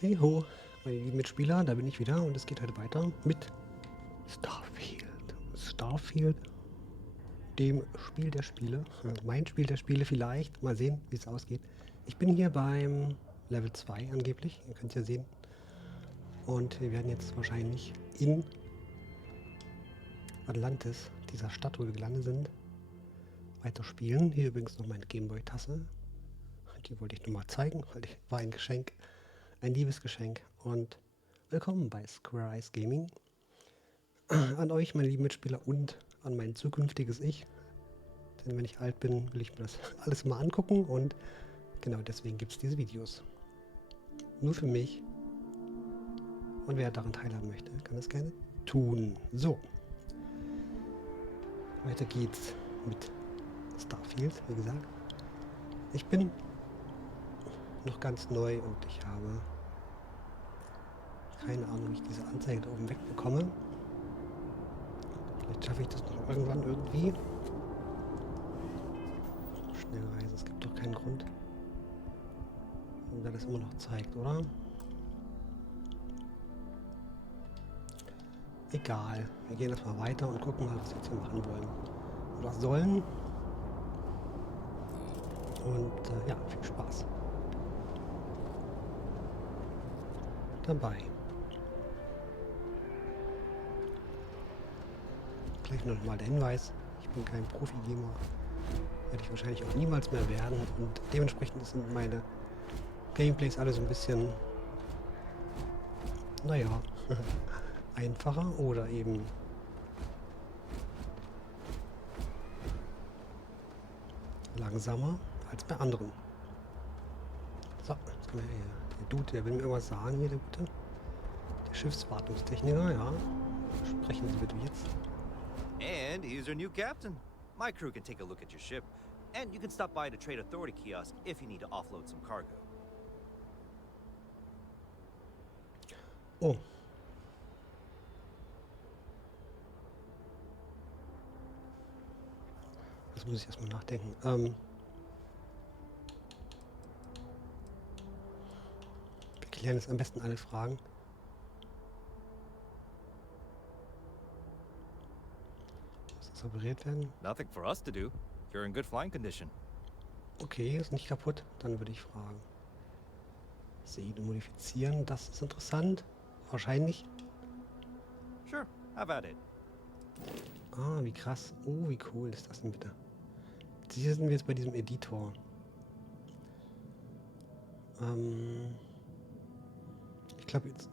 Hey ho, meine lieben Mitspieler, da bin ich wieder und es geht heute weiter mit Starfield. Starfield, dem Spiel der Spiele. Mein Spiel der Spiele vielleicht. Mal sehen, wie es ausgeht. Ich bin hier beim Level 2 angeblich. Ihr könnt es ja sehen. Und wir werden jetzt wahrscheinlich in Atlantis, dieser Stadt, wo wir gelandet sind, weiterspielen. Hier übrigens noch meine Gameboy-Tasse. Die wollte ich nur mal zeigen, weil die war ein Geschenk. Ein Liebesgeschenk. Und willkommen bei Squareeyes Gaming. An euch, meine lieben Mitspieler, und an mein zukünftiges Ich. Denn wenn ich alt bin, will ich mir das alles mal angucken. Und genau deswegen gibt es diese Videos. Nur für mich. Und wer daran teilhaben möchte, kann das gerne tun. So. Weiter geht's mit Starfield, wie gesagt. Ich bin noch ganz neu und ich habe keine Ahnung, wie ich diese Anzeige da oben wegbekomme. Vielleicht schaffe ich das noch irgendwann irgendwie. Schnellreise, es gibt doch keinen Grund, warum der das immer noch zeigt, oder? Egal, wir gehen erstmal weiter und gucken mal, was wir jetzt hier machen wollen. Oder sollen. Und ja, viel Spaß dabei. Gleich noch mal der Hinweis, ich bin kein Profi-Gamer, werde ich wahrscheinlich auch niemals mehr werden und dementsprechend sind meine Gameplays alle so ein bisschen, naja, einfacher oder eben langsamer als bei anderen. So, jetzt können wir hier, der Dude, der will mir irgendwas sagen hier, der Gute. Der Schiffswartungstechniker, ja. Sprechen Sie bitte jetzt. And he's your new captain. My crew can take a look at your ship, and you can stop by the Trade Authority kiosk if you need to offload some cargo. Oh. Das muss ich erstmal nachdenken. Wir klären jetzt am besten alle Fragen. Muss das repariert werden? Nothing for us to do. You're in good flying condition. Okay, ist nicht kaputt. Dann würde ich fragen. Seele modifizieren, das ist interessant. Wahrscheinlich. Sure, have at it. Ah, wie krass. Oh, wie cool ist das denn bitte? Hier sind wir jetzt bei diesem Editor. Ich glaube, jetzt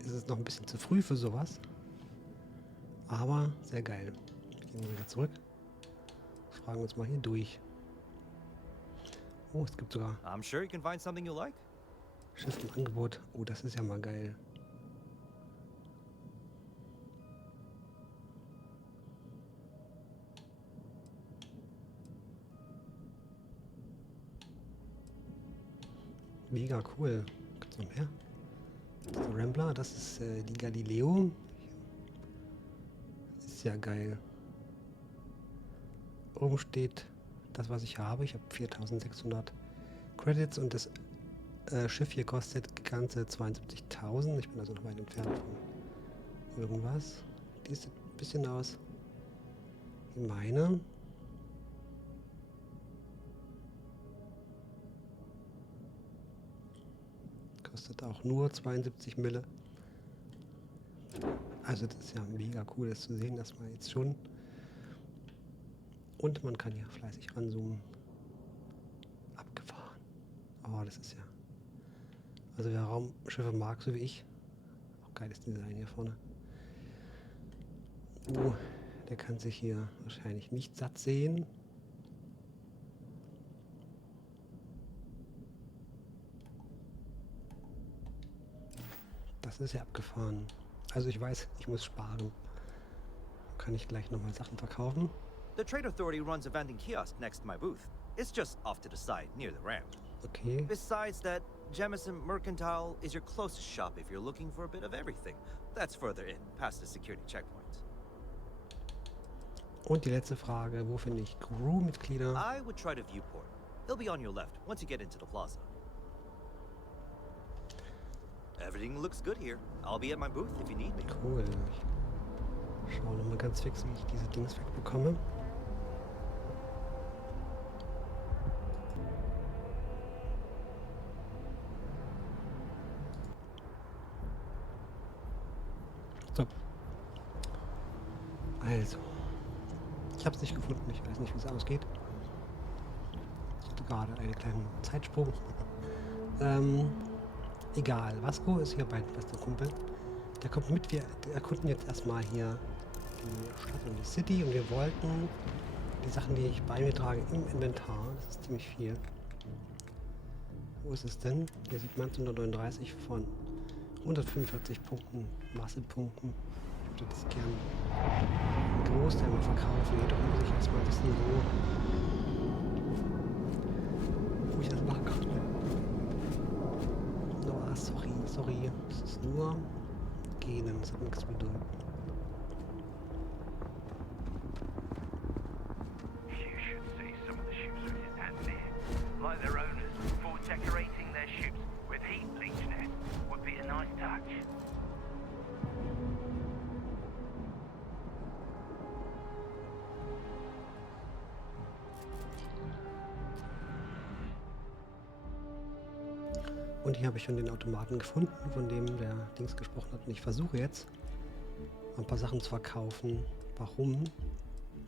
ist es noch ein bisschen zu früh für sowas. Aber sehr geil. Gehen wir wieder zurück. Fragen uns mal hier durch. Oh, es gibt sogar I'm sure you can find something you like. Schiff im Angebot. Oh, das ist ja mal geil. Mega cool. Gibt's noch mehr? Das ist der Rambler, das ist die Galileo. Ist ja geil. Oben steht das, was ich habe. Ich habe 4600 Credits und das Schiff hier kostet ganze 72.000. Ich bin also noch weit entfernt von irgendwas. Die sieht ein bisschen aus wie meine. Kostet auch nur 72 Mille. Also das ist ja mega cool, das zu sehen, dass man jetzt schon. Und man kann hier fleißig ranzoomen. Abgefahren. Oh, das ist ja. Also wer Raumschiffe mag, so wie ich. Auch geiles Design hier vorne. Der kann sich hier wahrscheinlich nicht satt sehen. Das ist ja abgefahren. Also ich weiß, ich muss sparen. Kann ich gleich nochmal Sachen verkaufen? The Trade Authority runs a vending kiosk next to my booth. It's just off to the side, near the ramp. Okay. Besides that, Jemison Mercantile is your closest shop if you're looking for a bit of everything. That's further in, past the security checkpoint. Und die letzte Frage, wo finde ich Crewmitglieder? I would try the viewport. They'll be on your left once you get into the plaza. Everything looks good here. I'll be at my booth if you need me. Cool. Ich schaue nochmal ganz fix, wie ich diese Dings wegbekomme. So. Also. Ich habe es nicht gefunden. Ich weiß nicht, wie es ausgeht. Ich hatte gerade einen kleinen Zeitsprung. Egal. Vasco ist hier mein bester Kumpel. Der kommt mit. Wir erkunden jetzt erstmal hier die Stadt und die City. Und wir wollten die Sachen, die ich bei mir trage, im Inventar. Das ist ziemlich viel. Wo ist es denn? Hier sieht man 1939 von 145 Punkten, Massepunkten. Ich würde das gern einen Großteil mal verkaufen. Jedoch muss ich erstmal wissen, wo ich das machen kann. Oh, sorry. Es ist nur Genen, das hat nichts bedeutet. You should see some of the ships within that net. Like their owners, before decorating their ships with heat bleach net would be a nice touch. Und hier habe ich schon den Automaten gefunden, von dem der Dings gesprochen hat. Und ich versuche jetzt, ein paar Sachen zu verkaufen. Warum?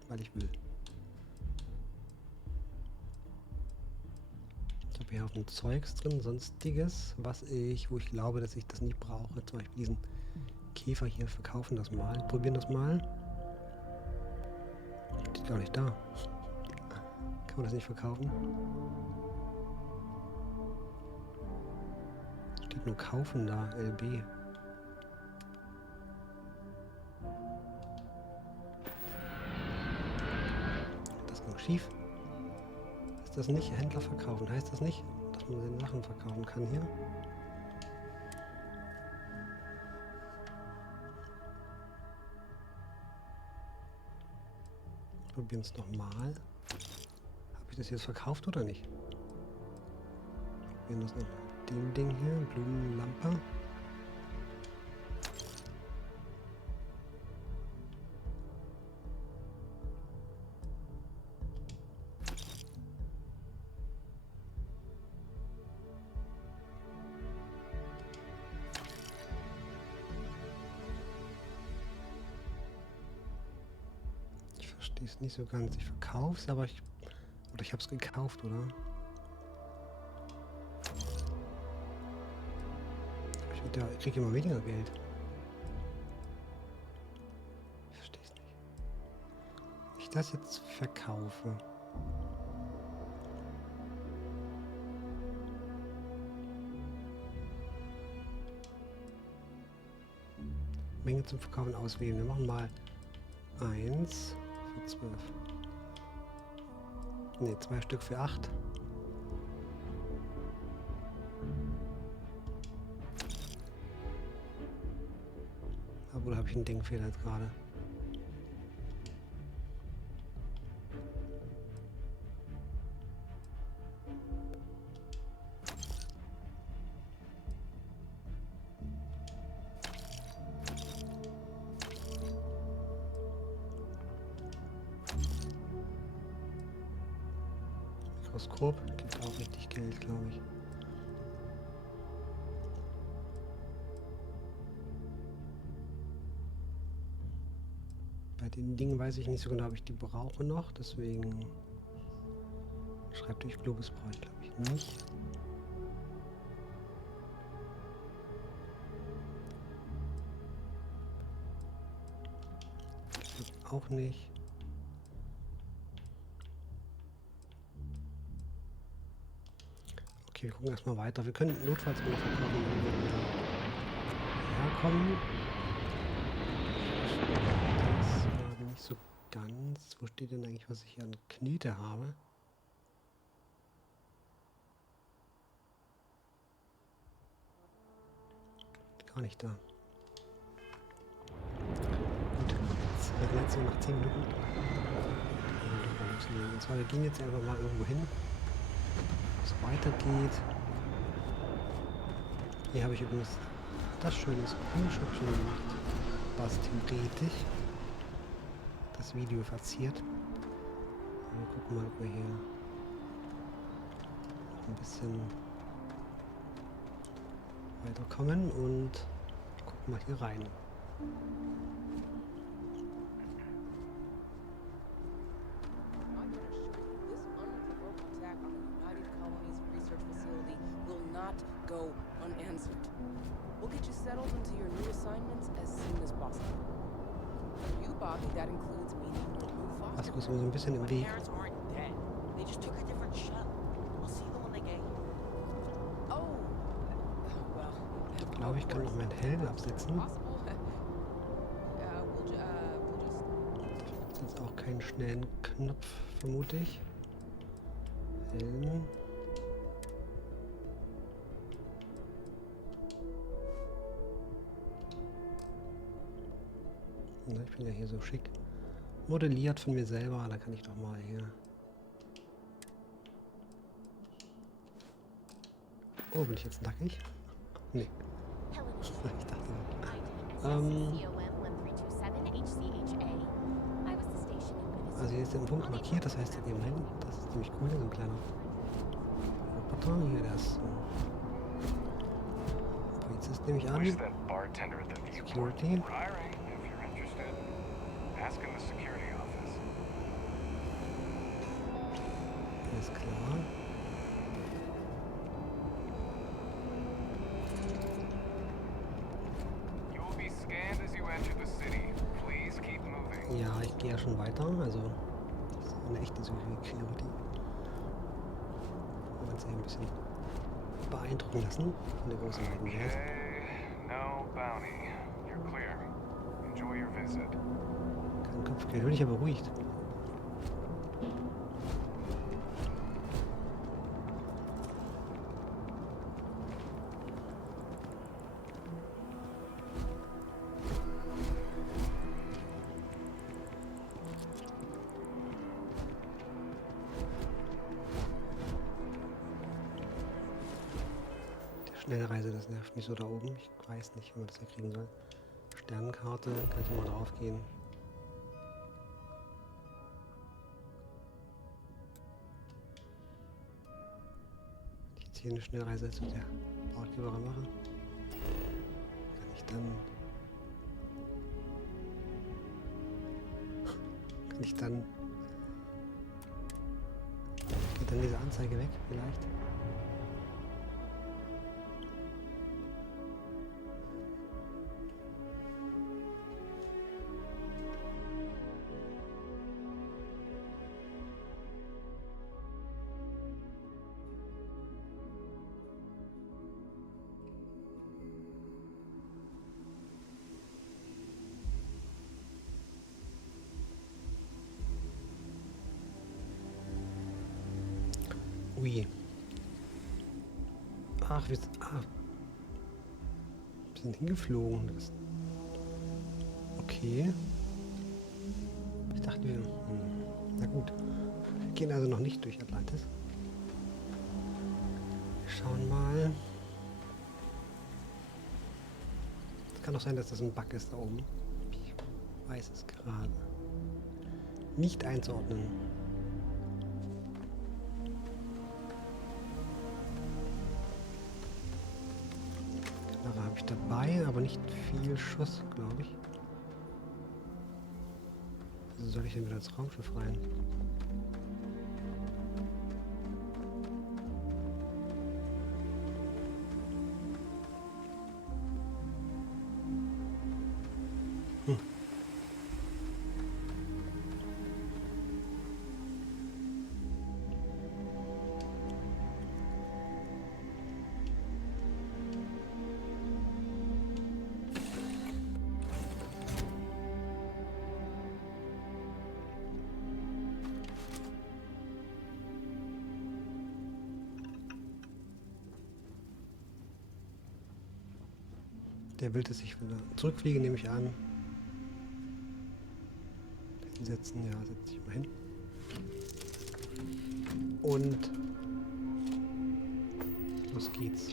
Weil ich will. Ich habe hier auf dem Zeugs drin, sonstiges, wo ich glaube, dass ich das nicht brauche. Zum Beispiel diesen Käfer hier, verkaufen das mal, probieren das mal. Steht gar nicht da. Kann man das nicht verkaufen? Steht nur kaufen da, LB. Das ging schief. Ist das nicht Händler verkaufen? Heißt das nicht, dass man seine Sachen verkaufen kann hier? Probieren es nochmal. Habe ich das jetzt verkauft oder nicht? Probieren das noch mit dem Ding hier, Blumenlampe. Ich verstehe es nicht so ganz. Ich verkaufe es, aber ich habe es gekauft, oder? Ich kriege immer weniger Geld. Ich verstehe es nicht. Wenn ich das jetzt verkaufe. Menge zum Verkaufen auswählen. Wir machen mal 1 für 12. Ne, 2 Stück für 8. Oder habe ich einen Denkfehler jetzt gerade? Mikroskop gibt auch richtig Geld, glaube ich. Bei den Dingen weiß ich nicht so genau, ob ich die brauche noch, deswegen Schreibtisch Globus brauche ich, glaube ich, nicht. Auch nicht. Okay, wir gucken erstmal weiter. Wir können notfalls mal verkaufen, wenn wir wieder herkommen. Das war nicht so ganz. Wo steht denn eigentlich, was ich hier an Knete habe? Gar nicht da. Jetzt nach 10 Minuten. Und zwar, wir gehen jetzt einfach mal irgendwo hin, wo es weitergeht. Hier habe ich übrigens das schönes Grünschöpfchen gemacht, was theoretisch das Video verziert. Wir gucken mal, ob wir hier ein bisschen weiterkommen und gucken mal hier rein. We'll get you settled into your new assignments as soon as possible. For you, Bobby, that includes meeting your new foster. Das muss so ein bisschen im Weg. Parents aren't dead. They just took a different shell. I'll see them when they get here. Oh, well. Ich glaube, ich kann noch meinen Helm absetzen. Das ist jetzt auch keinen schnellen Knopf, vermute ich. Helm. Na, ich bin ja hier so schick modelliert von mir selber, da kann ich doch mal hier. Oh, bin ich jetzt nackig? Nee. Ich dachte. Also hier ist der Punkt markiert, das heißt, wir gehen hin. Das ist ziemlich cool, so ein kleiner Roboter. Hier, der ist Polizist, nehme ich an. Security. Alles klar. Ja, ich gehe ja schon weiter, also das ist eine echte Security. Wir wollen uns hier ein bisschen beeindrucken lassen von der großen weiten Welt. Kein Kopfgeld, bin ich aber beruhigt. Schnellreise, das nervt mich so da oben. Ich weiß nicht, wie man das hier kriegen soll. Sternenkarte, kann ich mal drauf gehen. Wenn ich jetzt hier eine Schnellreise zu der Parküberer mache, geht dann diese Anzeige weg vielleicht? Ui. Ach, wir sind hingeflogen. Okay. Ich dachte, na gut. Wir gehen also noch nicht durch Atlantis. Wir schauen mal. Es kann auch sein, dass das ein Bug ist da oben. Ich weiß es gerade. Nicht einzuordnen. Habe ich dabei, aber nicht viel Schuss, glaube ich. Wieso soll ich denn wieder ins Raumschiff rein? Der will, dass ich wieder zurückfliege, nehme ich an. Hinsetzen, ja, setze ich mal hin. Und los geht's.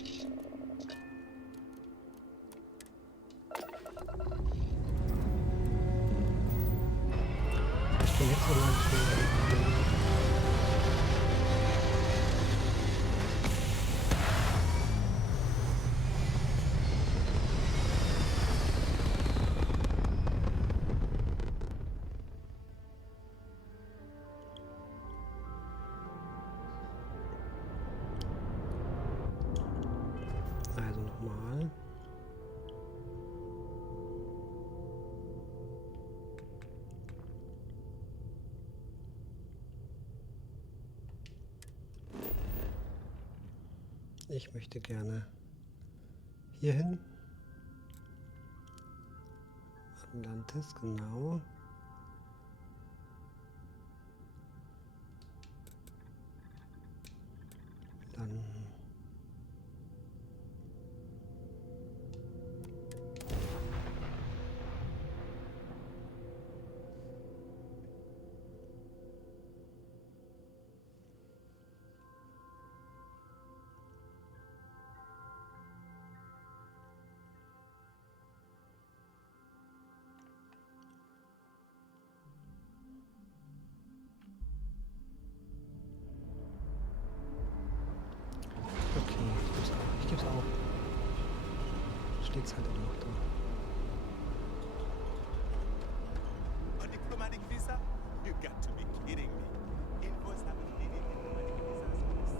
schon jetzt so lange spielen. Also nochmal. Ich möchte gerne hierhin. Atlantis, genau. Dann okay, ich geb's auch. Steht's halt immer noch da. A diplomatic visa? You got to be kidding me. Invoice haven't been in diplomatic visas.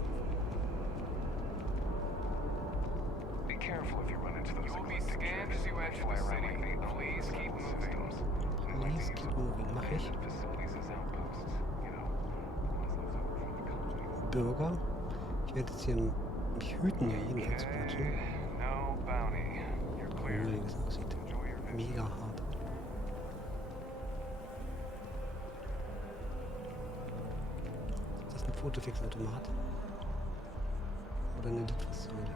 Be careful if you run into those. You'll be scanned as you enter the city. Please keep moving. Please keep moving. Mach ich. Facilities as outposts. You know, ones left over from the colony. Bürger. Ich werde jetzt hier mich hüten, hier jeden anzuquatschen. No bounty. You're Oh, clear. wie das aussieht. Enjoy your visit. Mega hart. Ist das ein Fotofixautomat? Oder eine Litfaßsäule?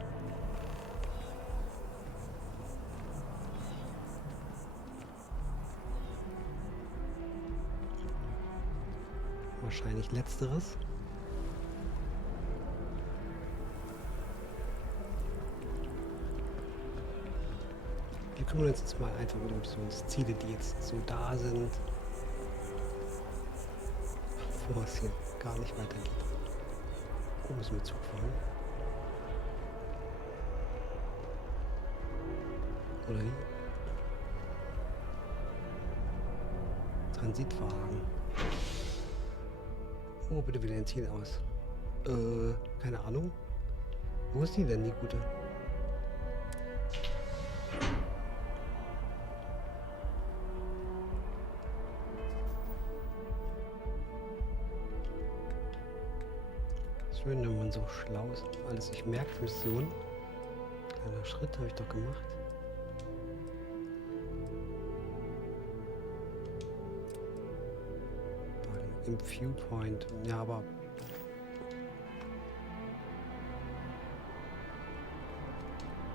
Wahrscheinlich letzteres. Wir kümmern uns jetzt mal einfach um die Missionsziele, die jetzt so da sind, bevor es hier gar nicht weitergeht. Wo müssen wir Zug fahren? Oder wie? Transitwagen. Oh, bitte wähle ein Ziel aus. Keine Ahnung. Wo ist die denn, die gute? Schön, wenn man so schlau ist. Alles sich merkt, Mission. Kleiner Schritt habe ich doch gemacht. Im Viewpoint. Ja, aber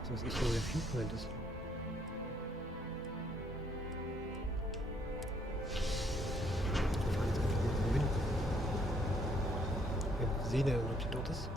was weiß ich, wo der Viewpoint ist. Wir fahren jetzt einfach mal wohin. Wir sehen ja dann, ob die dort ist.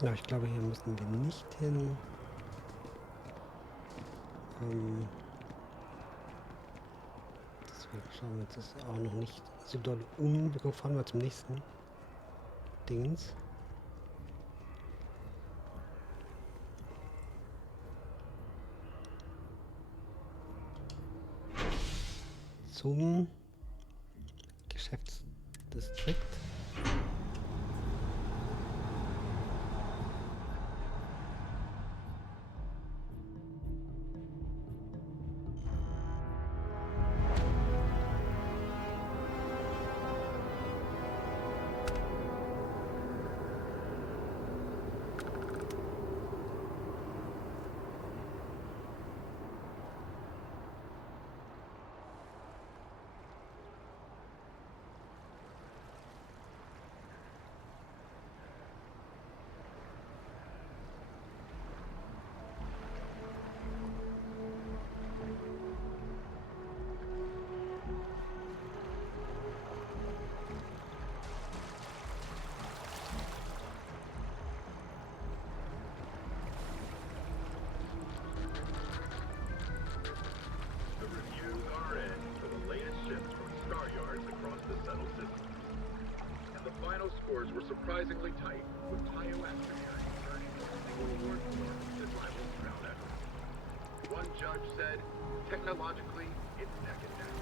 Ja, ich glaube, hier müssen wir nicht hin. Das Schauen wir uns das auch noch nicht so doll um. Wir fahren mal zum nächsten Dingens. Zum Geschäftsdistrikt. The reviews are in for the latest ships from star yards across the settled system. And the final scores were surprisingly tight, with Teil engineering earning a single award for that rivals Crown Echo. One judge said, technologically, it's neck and neck.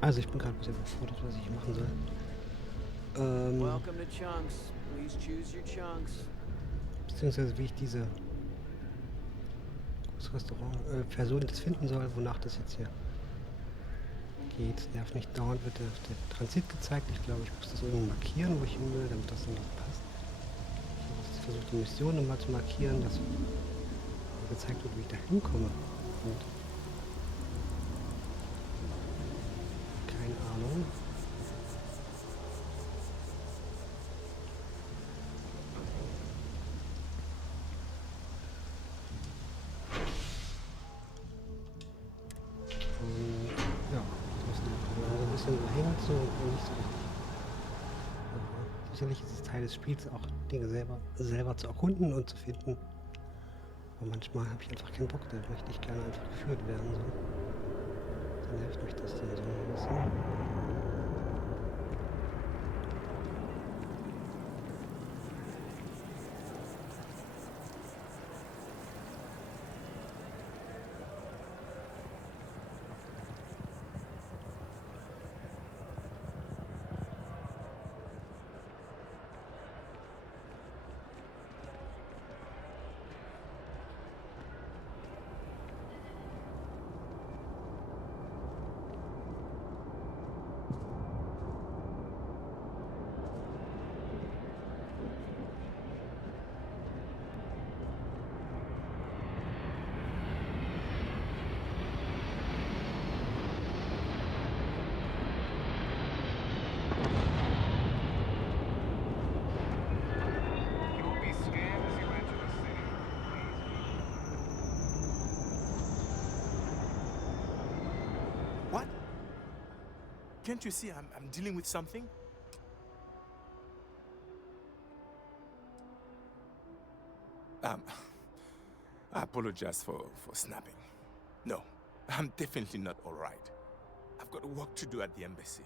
Also ich bin gerade ein bisschen überfordert, was ich machen soll. Welcome to Chunks. Please choose your chunks. Beziehungsweise wie ich diese das Restaurant Person das finden soll, wonach das jetzt hier geht. Nervt nicht dauernd, wird der Transit gezeigt. Ich glaube, ich muss das irgendwie markieren, wo ich hin will, damit das dann auch passt. Ich habe jetzt versucht, die Mission nochmal zu markieren, dass mir gezeigt wird, wie ich da hinkomme. Und keine Ahnung. So hängt so und nicht so richtig. Sicherlich ist es Teil des Spiels, auch Dinge selber zu erkunden und zu finden. Aber manchmal habe ich einfach keinen Bock, da möchte ich gerne einfach geführt werden. So. Dann nervt mich das dann so ein bisschen. Can't you see I'm dealing with something? I apologize for snapping. No, I'm definitely not all right. I've got work to do at the embassy.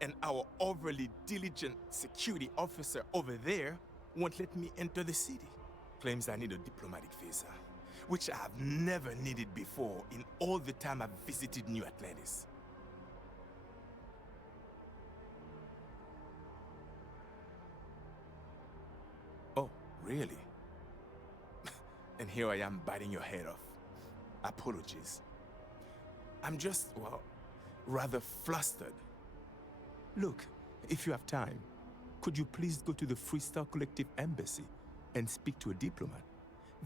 And our overly diligent security officer over there won't let me enter the city. Claims I need a diplomatic visa, which I have never needed before in all the time I've visited New Atlantis. Oh, really? And here I am biting your head off. Apologies. I'm just, well, rather flustered. Look, if you have time, could you please go to the Freestyle Collective Embassy and speak to a diplomat?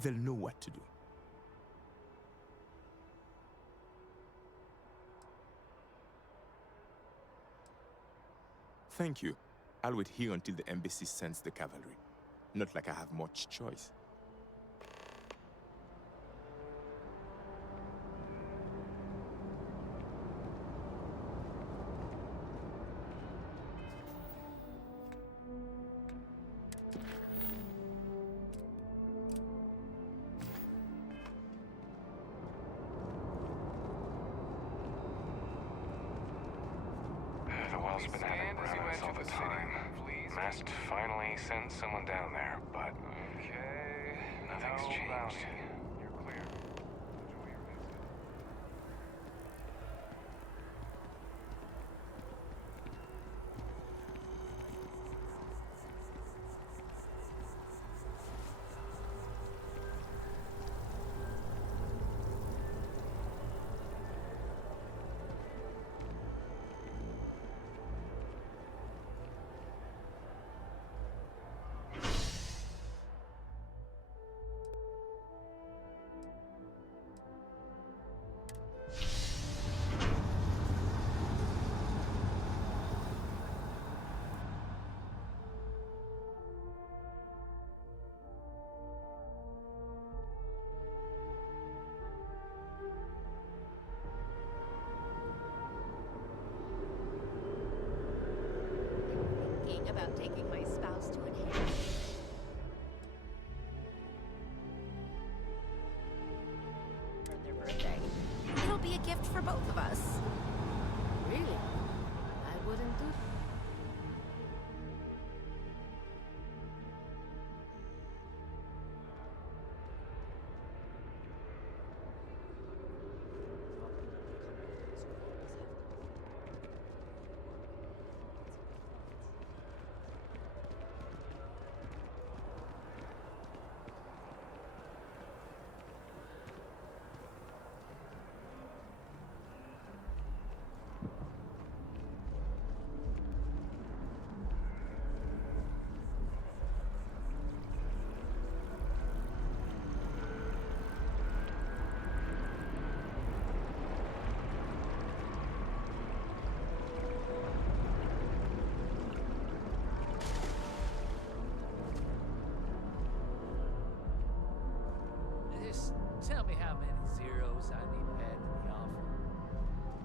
They'll know what to do. Thank you. I'll wait here until the embassy sends the cavalry. Not like I have much choice. The well's been having brownouts all the time. Mast finally sent someone down there, but okay, nothing's changed. You're clear. Enjoy your visit. Thinking about taking my spouse to an hang. For their birthday. It'll be a gift for both of us. Really? I wouldn't do. Just tell me how many zeros I need to add to the offer.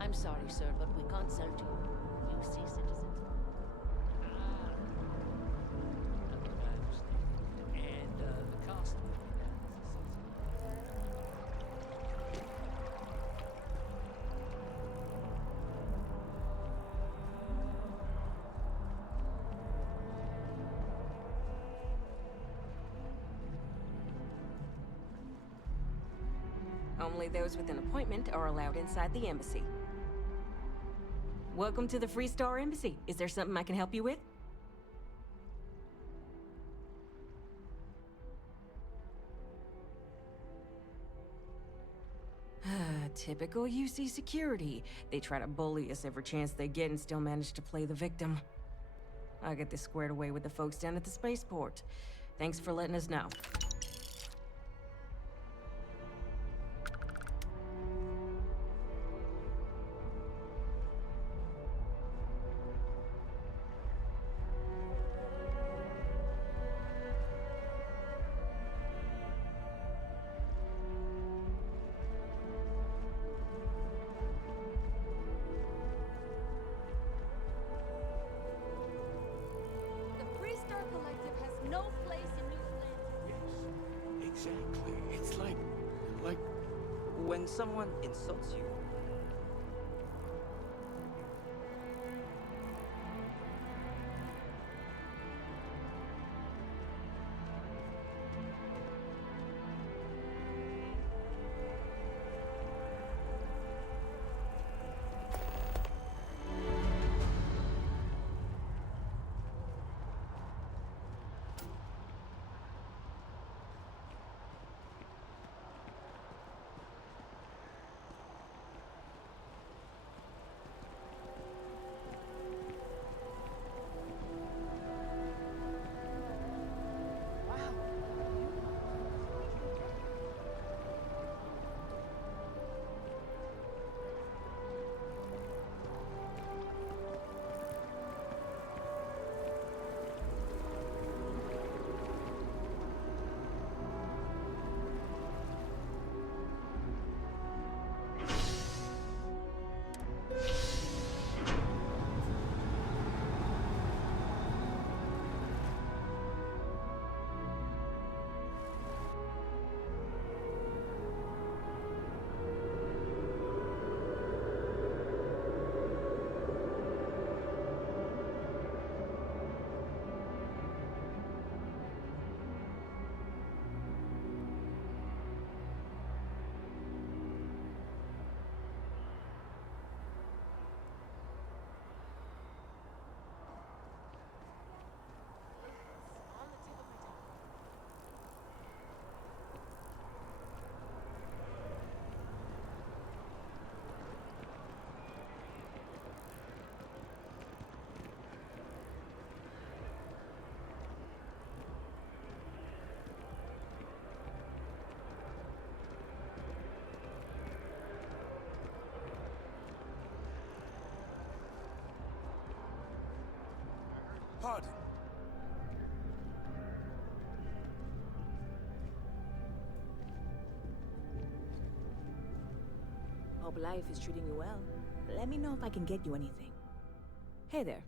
I'm sorry, sir, but we can't sell to UC citizens. I understand. And the cost of it. Only those with an appointment are allowed inside the embassy. Welcome to the Free Star Embassy. Is there something I can help you with? Typical UC security. They try to bully us every chance they get and still manage to play the victim. I'll get this squared away with the folks down at the spaceport. Thanks for letting us know. Exactly. It's like... When someone insults you. Pardon. Hope life is treating you well. Let me know if I can get you anything. Hey there.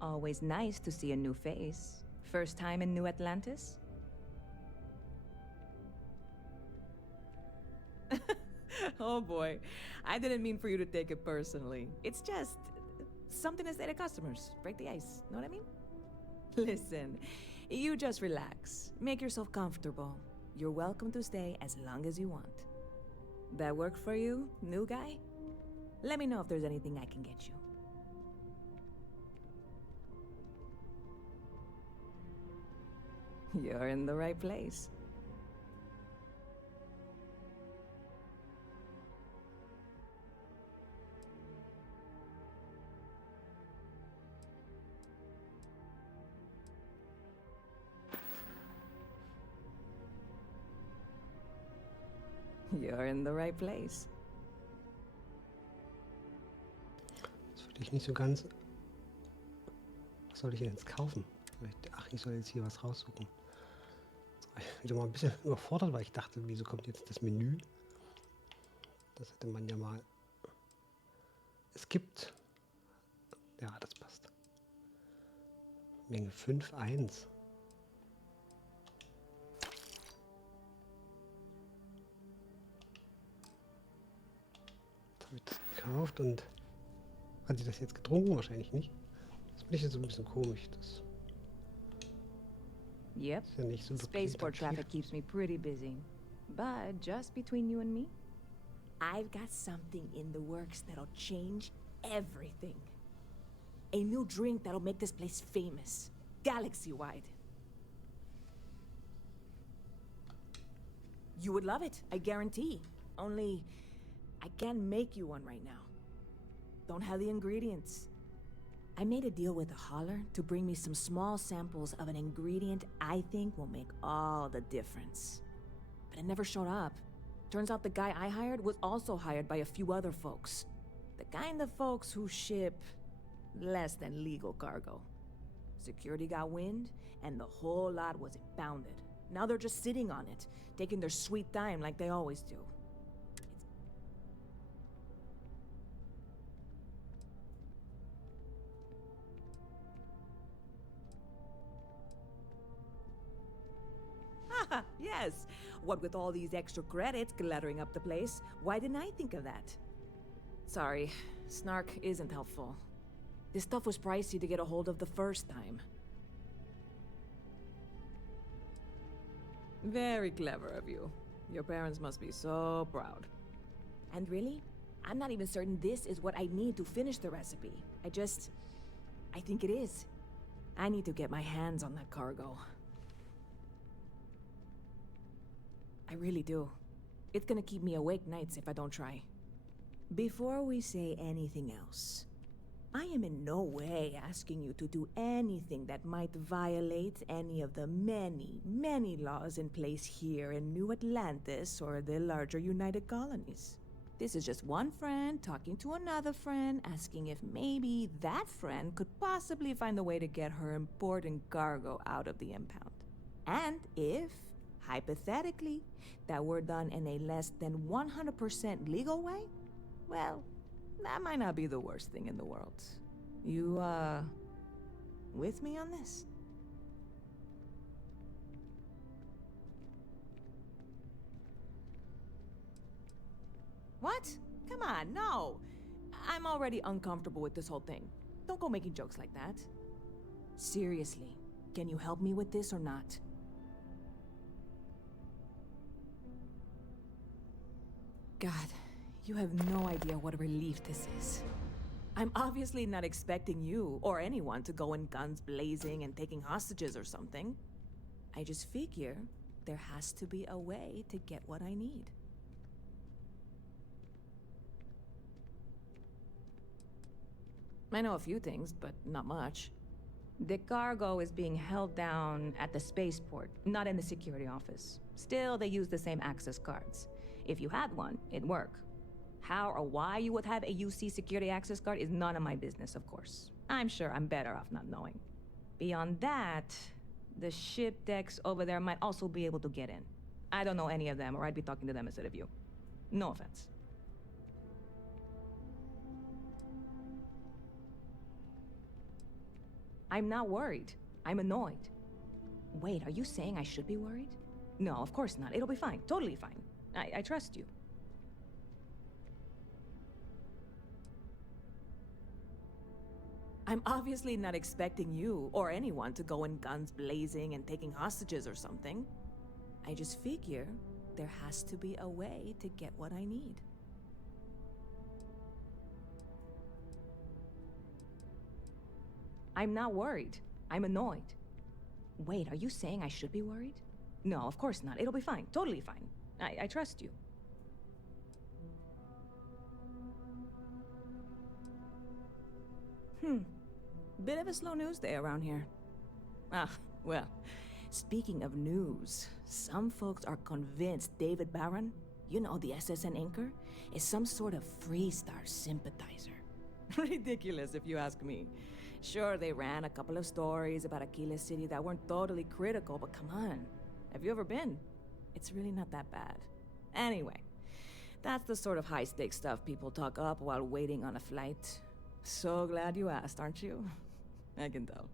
Always nice to see a new face. First time in New Atlantis? Oh boy. I didn't mean for you to take it personally. It's just something to say to customers. Break the ice. Know what I mean? Listen, you just relax. Make yourself comfortable. You're welcome to stay as long as you want. That work for you, new guy? Let me know if there's anything I can get you. You're in the right place. You're in the right place. Das würde ich nicht so ganz... Was soll ich denn jetzt kaufen? Ach, ich soll jetzt hier was raussuchen. Ich war wieder mal ein bisschen überfordert, weil ich dachte, wieso kommt jetzt das Menü? Das hätte man ja mal... Es gibt... Ja, das passt. Menge 5.1. Jetzt habe ich das gekauft und... Hat sie das jetzt getrunken? Wahrscheinlich nicht. Das finde ich jetzt so ein bisschen komisch. Das Yep. ist ja nicht so Spaceport traffic keeps me pretty busy. But just between you and me, I've got something in the works that'll change everything. A new drink that'll make this place famous, galaxy-wide. You would love it, I guarantee. Only, I can't make you one right now. Don't have the ingredients. I made a deal with a hauler to bring me some small samples of an ingredient I think will make all the difference. But it never showed up. Turns out the guy I hired was also hired by a few other folks. The kind of folks who ship less than legal cargo. Security got wind, and the whole lot was impounded. Now they're just sitting on it, taking their sweet time like they always do. Yes, What with all these extra credits cluttering up the place, why didn't I think of that? Sorry, snark isn't helpful. This stuff was pricey to get a hold of the first time. Very clever of you. Your parents must be so proud. And really, I'm not even certain this is what I need to finish the recipe. I think it is. I need to get my hands on that cargo. I really do. It's gonna keep me awake nights if I don't try. Before we say anything else, I am in no way asking you to do anything that might violate any of the many, many laws in place here in New Atlantis or the larger United Colonies. This is just one friend talking to another friend, asking if maybe that friend could possibly find a way to get her important cargo out of the impound. And if, hypothetically, that were done in a less than 100% legal way, well, that might not be the worst thing in the world. You, with me on this? What? Come on, no. I'm already uncomfortable with this whole thing. Don't go making jokes like that. Seriously, can you help me with this or not? God, you have no idea what a relief this is. I'm obviously not expecting you or anyone to go in guns blazing and taking hostages or something. I just figure there has to be a way to get what I need. I know a few things, but not much. The cargo is being held down at the spaceport, not in the security office. Still, they use the same access cards. If you had one, it'd work. How or why you would have a UC security access card is none of my business, of course. I'm sure I'm better off not knowing. Beyond that, the ship decks over there might also be able to get in. I don't know any of them, or I'd be talking to them instead of you. No offense. I'm not worried. I'm annoyed. Wait, are you saying I should be worried? No, of course not. It'll be fine. Totally fine. I trust you. I'm obviously not expecting you or anyone to go in guns blazing and taking hostages or something. I just figure there has to be a way to get what I need. I'm not worried. I'm annoyed. Wait, are you saying I should be worried? No, of course not. It'll be fine. Totally fine. I trust you. Bit of a slow news day around here. Ah, well, speaking of news, some folks are convinced David Barron, you know, the SSN anchor, is some sort of Freestar sympathizer. Ridiculous if you ask me. Sure, they ran a couple of stories about Aquila City that weren't totally critical, but come on. Have you ever been? It's really not that bad. Anyway, that's the sort of high-stakes stuff people talk up while waiting on a flight. So glad you asked, aren't you? I can tell.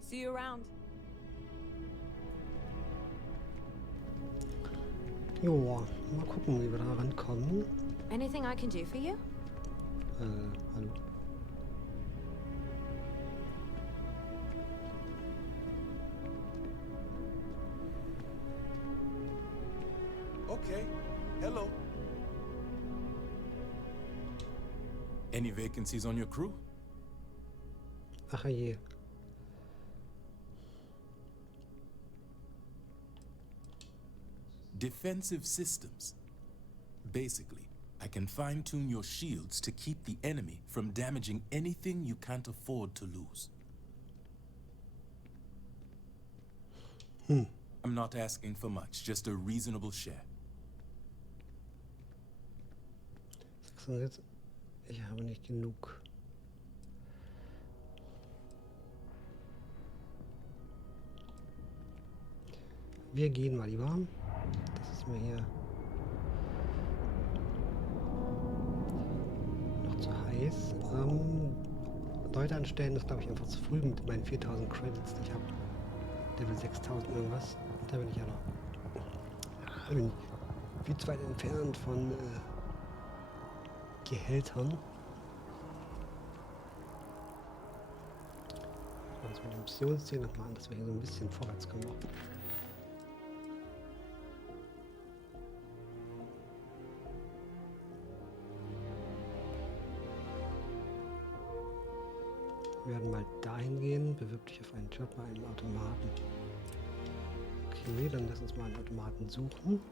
See you around. Joa, mal gucken, wie wir da rankommen. Anything I can do for you? Hallo. Okay, hello. Any vacancies on your crew? Ach je. Defensive systems. Basically, I can fine-tune your shields to keep the enemy from damaging anything you can't afford to lose. I'm not asking for much, just a reasonable share. Jetzt, ich habe nicht genug. Wir gehen mal lieber. Das ist mir hier noch zu heiß. Leute anstellen ist, glaube ich, einfach zu früh mit meinen 4000 Credits, die ich habe. Level 6000 irgendwas. Da bin ich ja noch. Da bin ich viel zu weit entfernt von Gehältern. Also mit dem Missionsziel noch machen, dass wir hier so ein bisschen vorwärts kommen. Wir werden mal dahin gehen, bewirb dich auf einen Job bei einem Automaten. Okay, dann lass uns mal einen Automaten suchen.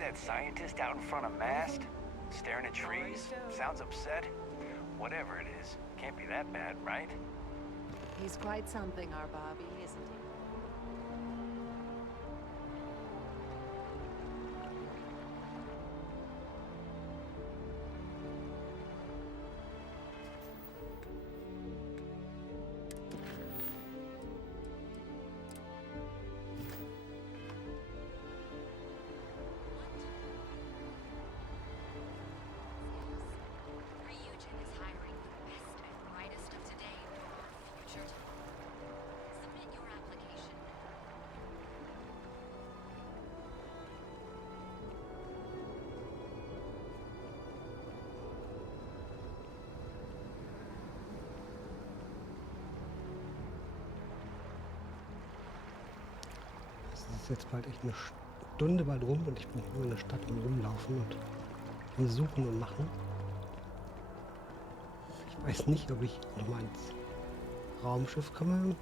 That scientist out in front of mast, staring at trees, sounds upset. Whatever it is, can't be that bad, right? He's quite something, our Bobby, isn't he? Es ist jetzt bald echt eine Stunde bald rum und ich bin nur in der Stadt am Rumlaufen und suchen und machen. Ich weiß nicht, ob ich nochmal ins Raumschiff komme.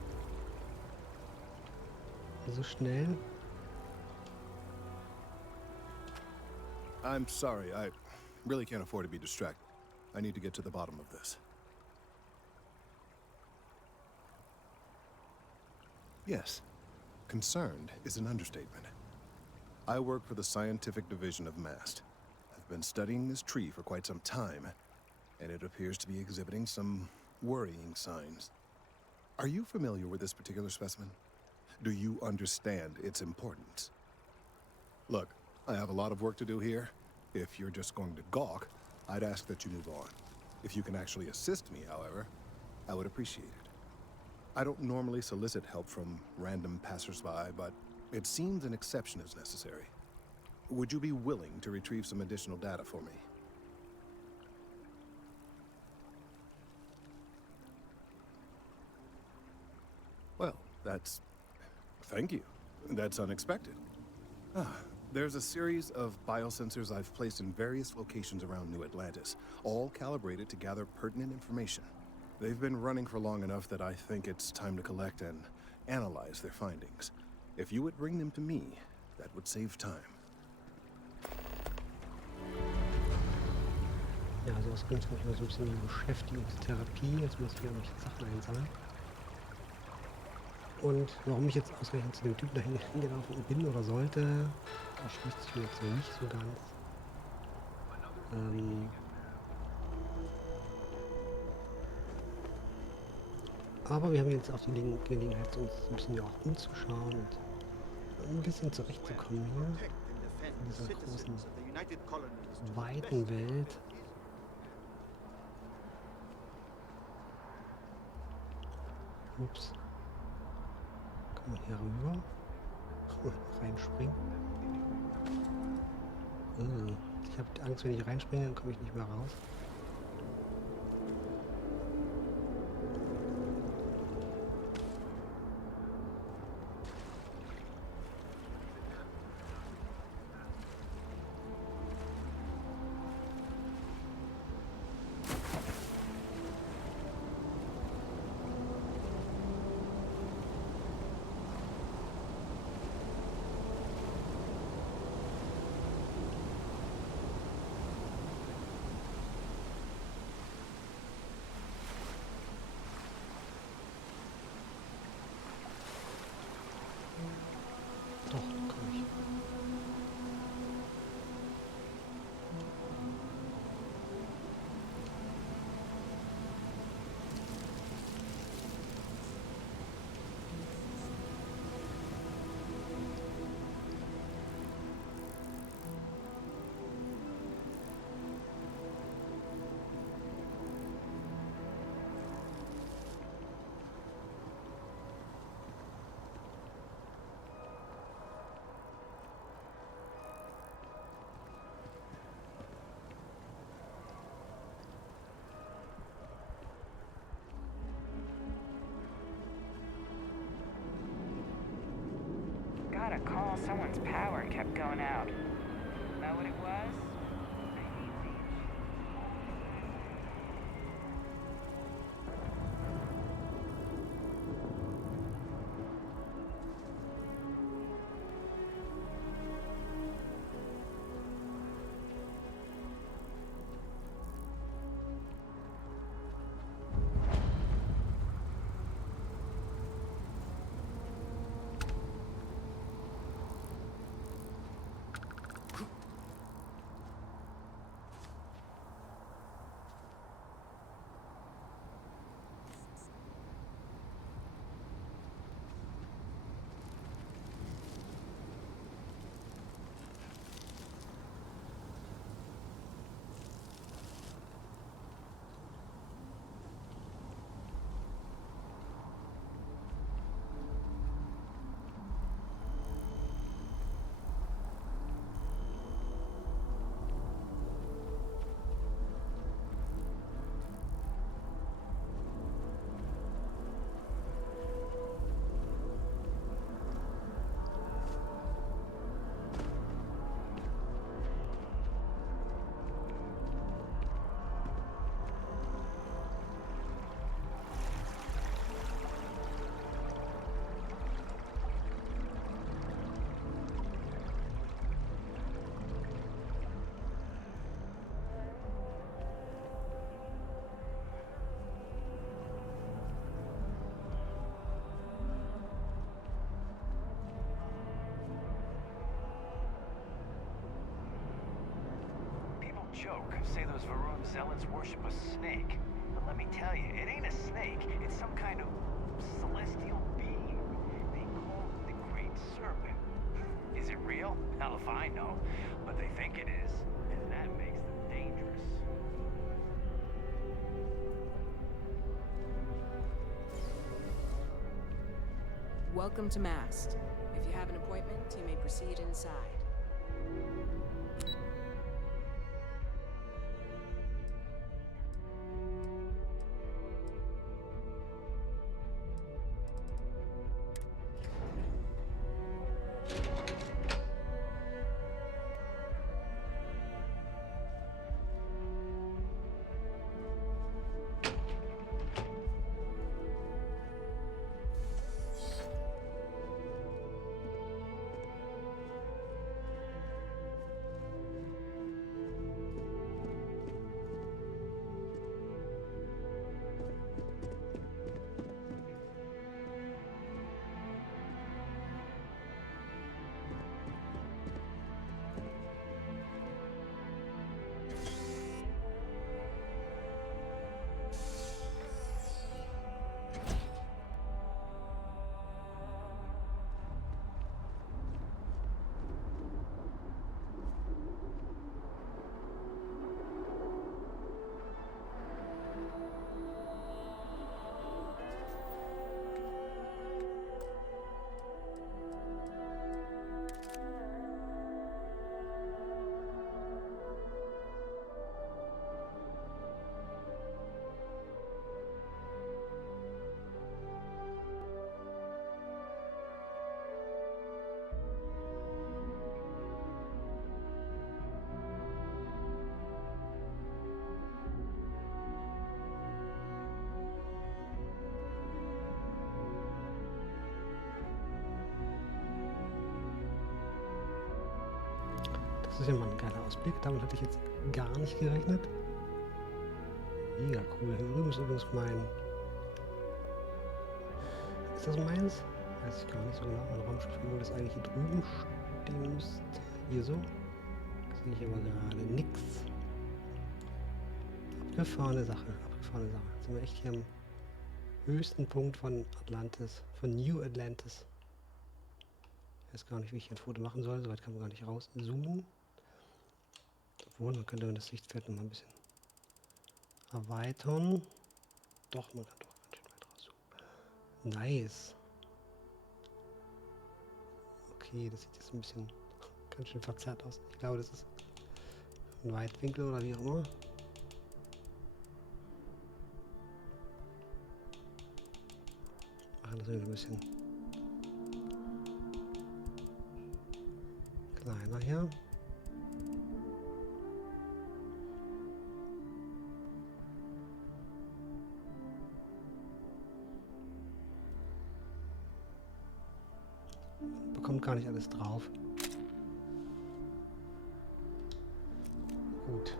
So schnell. I'm sorry, I really can't afford to be distracted. I need to get to the bottom of this. Yes, concerned is an understatement. I work for the scientific division of MAST. I've been studying this tree for quite some time, and it appears to be exhibiting some worrying signs. Are you familiar with this particular specimen? Do you understand its importance? Look, I have a lot of work to do here. If you're just going to gawk, I'd ask that you move on. If you can actually assist me, however, I would appreciate it. I don't normally solicit help from random passersby, but it seems an exception is necessary. Would you be willing to retrieve some additional data for me? Well, thank you. That's unexpected. There's a series of biosensors I've placed in various locations around New Atlantis, all calibrated to gather pertinent information. They've been running for long enough that I think it's time to collect and analyze their findings. If you would bring them to me, that would save time. Ja, also das bringt mich mal so ein bisschen in Beschäftigungstherapie. Jetzt muss ich ja noch Sachen einsammeln. Und warum ich jetzt ausgerechnet zu dem Typen dahin hingelaufen bin oder sollte, da schließt sich mir jetzt so nicht so ganz. Aber wir haben jetzt auch die Gelegenheit, uns ein bisschen ja auch umzuschauen und ein bisschen zurechtzukommen hier in dieser großen, weiten Welt. Ups. Kann man hier rüber? Reinspringen? Ich habe Angst, wenn ich reinspringe, dann komme ich nicht mehr raus. Doch, kann ich. Got a call, someone's power kept going out. Know what it was? Joke, say those Varun zealots worship a snake. But let me tell you, it ain't a snake. It's some kind of celestial being. They call it the Great Serpent. Is it real? Hell if I know. But they think it is. And that makes them dangerous. Welcome to Mast. If you have an appointment, you may proceed inside. Das ist ja mal ein geiler Ausblick. Damit hatte ich jetzt gar nicht gerechnet. Mega cool. Hier drüben ist übrigens mein... Ist das meins? Weiß ich gar nicht so genau. Mein Raumschiff, wo das eigentlich hier drüben stehen müsste. Hier so. Sehe ich aber gerade nix. Abgefahrene Sache. Abgefahrene Sache. Jetzt sind wir echt hier am höchsten Punkt von Atlantis. Von New Atlantis. Ich weiß gar nicht, wie ich hier ein Foto machen soll. Soweit kann man gar nicht rauszoomen. Obwohl, man könnte das Sichtfeld noch mal ein bisschen erweitern. Doch, man kann doch ganz schön weit rauszoomen. Nice. Okay, das sieht jetzt ein bisschen ganz schön verzerrt aus. Ich glaube, das ist ein Weitwinkel oder wie auch immer. Machen das ein bisschen kleiner hier. Man bekommt gar nicht alles drauf. Gut.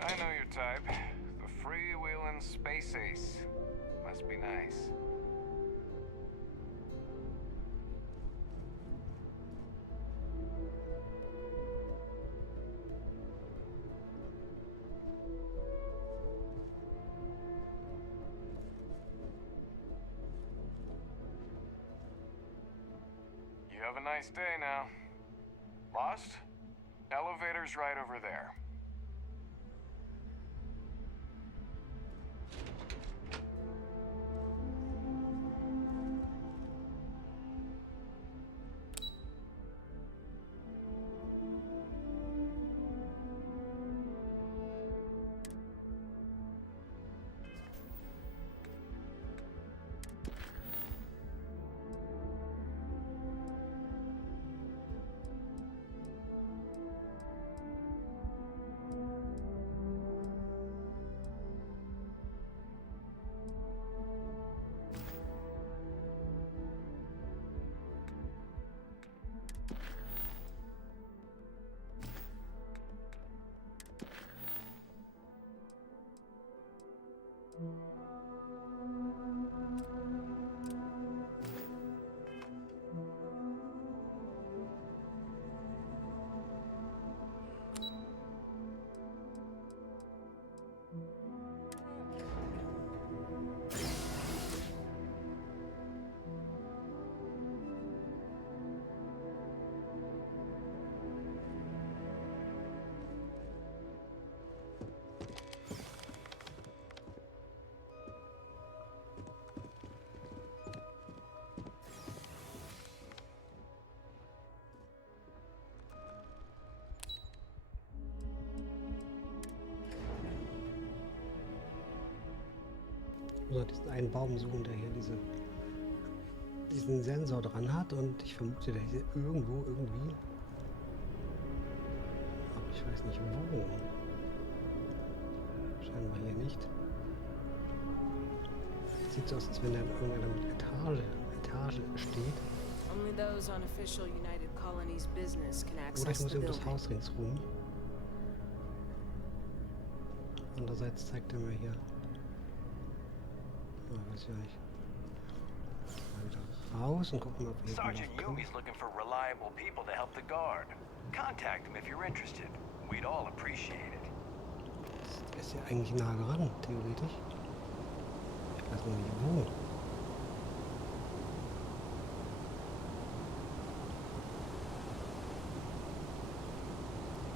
I know your type. The freewheeling space ace. Must be nice. You have a nice day now. Lost? Elevator's right over there. Oder diesen einen Baum suchen, der hier diesen Sensor dran hat, und ich vermute, der ist hier irgendwo, irgendwie. Aber ich weiß nicht wo. Scheinbar hier nicht. Sieht so aus, als wenn da irgendeiner mit Etage steht. Only those on official United Colonies business can Oder access ich muss the über das building. Haus ringsrum. Andererseits zeigt er mir hier. Oh, weiß ich ja nicht. Mal wieder raus und gucken, ob wir hier Sergeant kommen. Yumi's looking for reliable people to help the guard. Contact him if you're interested. We'd all appreciate it. Der ist ja eigentlich nah dran, theoretisch. Ich weiß noch nicht wo.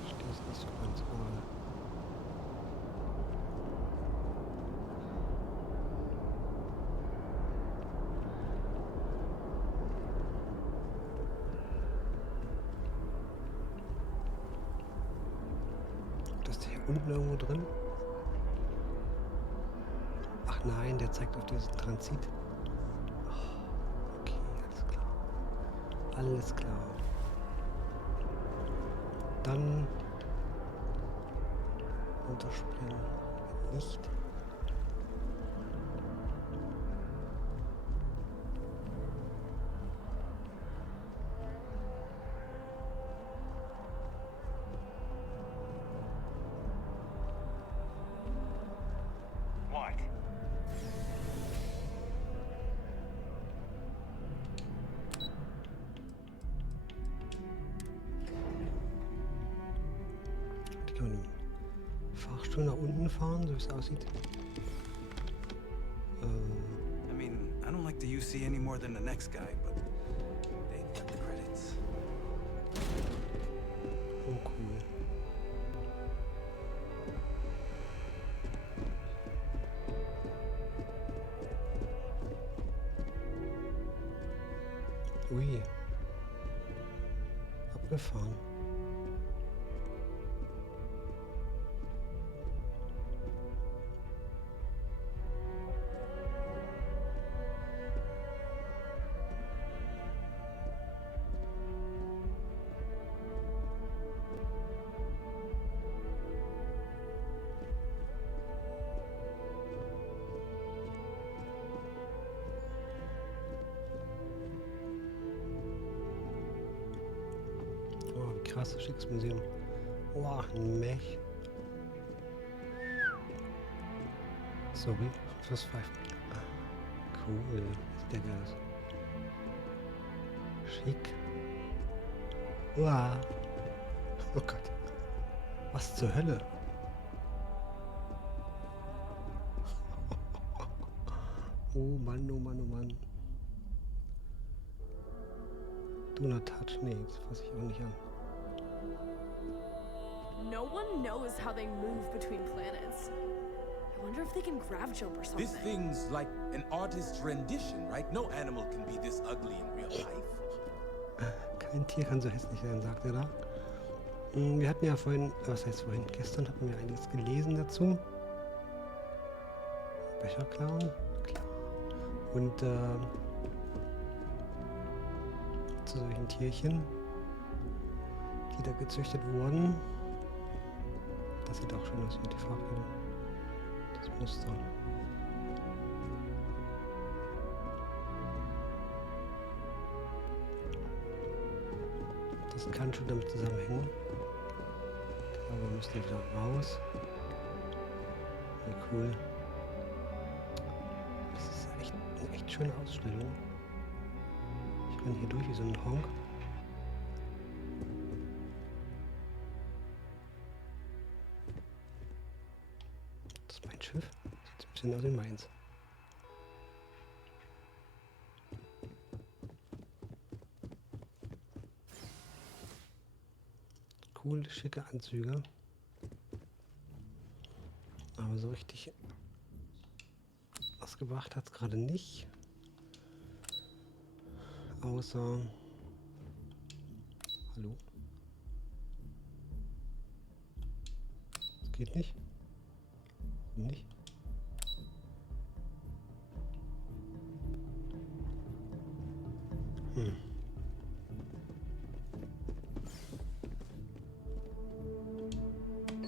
Stehst nicht so ganz gerade. Ist der hier unten irgendwo drin? Ach nein, der zeigt auf diesen Transit. Oh, okay, Alles klar. Dann unterspringen nicht. What? Die können mit dem Fahrstuhl nach unten fahren, so wie es aussieht. I mean, I don't like the UC any more than the next guy, but they got the credits. Oh, cool. Ui. Abgefahren. Oh, wie krass, schickes Museum. Oh, ein Mech. Sorry, fürs Pfeifen. Cool, ist der geil. Schick. Uah. Oh Gott. Was zur Hölle? Oh Mann, oh Mann, oh Mann. Do not touch. Nee, das fasse ich auch nicht an. No one knows how they move between planets. I wonder if they can grav-jump or something. This thing's like an artist's rendition, right? No animal can be this ugly in real life. Kein Tier kann so hässlich sein, sagt er da. Wir hatten ja vorhin, was heißt vorhin? Gestern hatten wir einiges gelesen dazu. Becher klauen? Klar. Und zu solchen Tierchen, die da gezüchtet wurden. Das sieht auch schön aus mit der Farbgebung. Das Muster. Das kann schon damit zusammenhängen. Aber wir müssen wieder raus. Ja, cool. Das ist echt eine echt schöne Ausstellung. Ich renne hier durch wie so ein Honk. Das ist mein Schiff. Sieht ein bisschen aus wie meins. Cool, schicke Anzüge. Aber so richtig was gebracht hat es gerade nicht. Außer... Hallo? Das geht nicht? Nicht?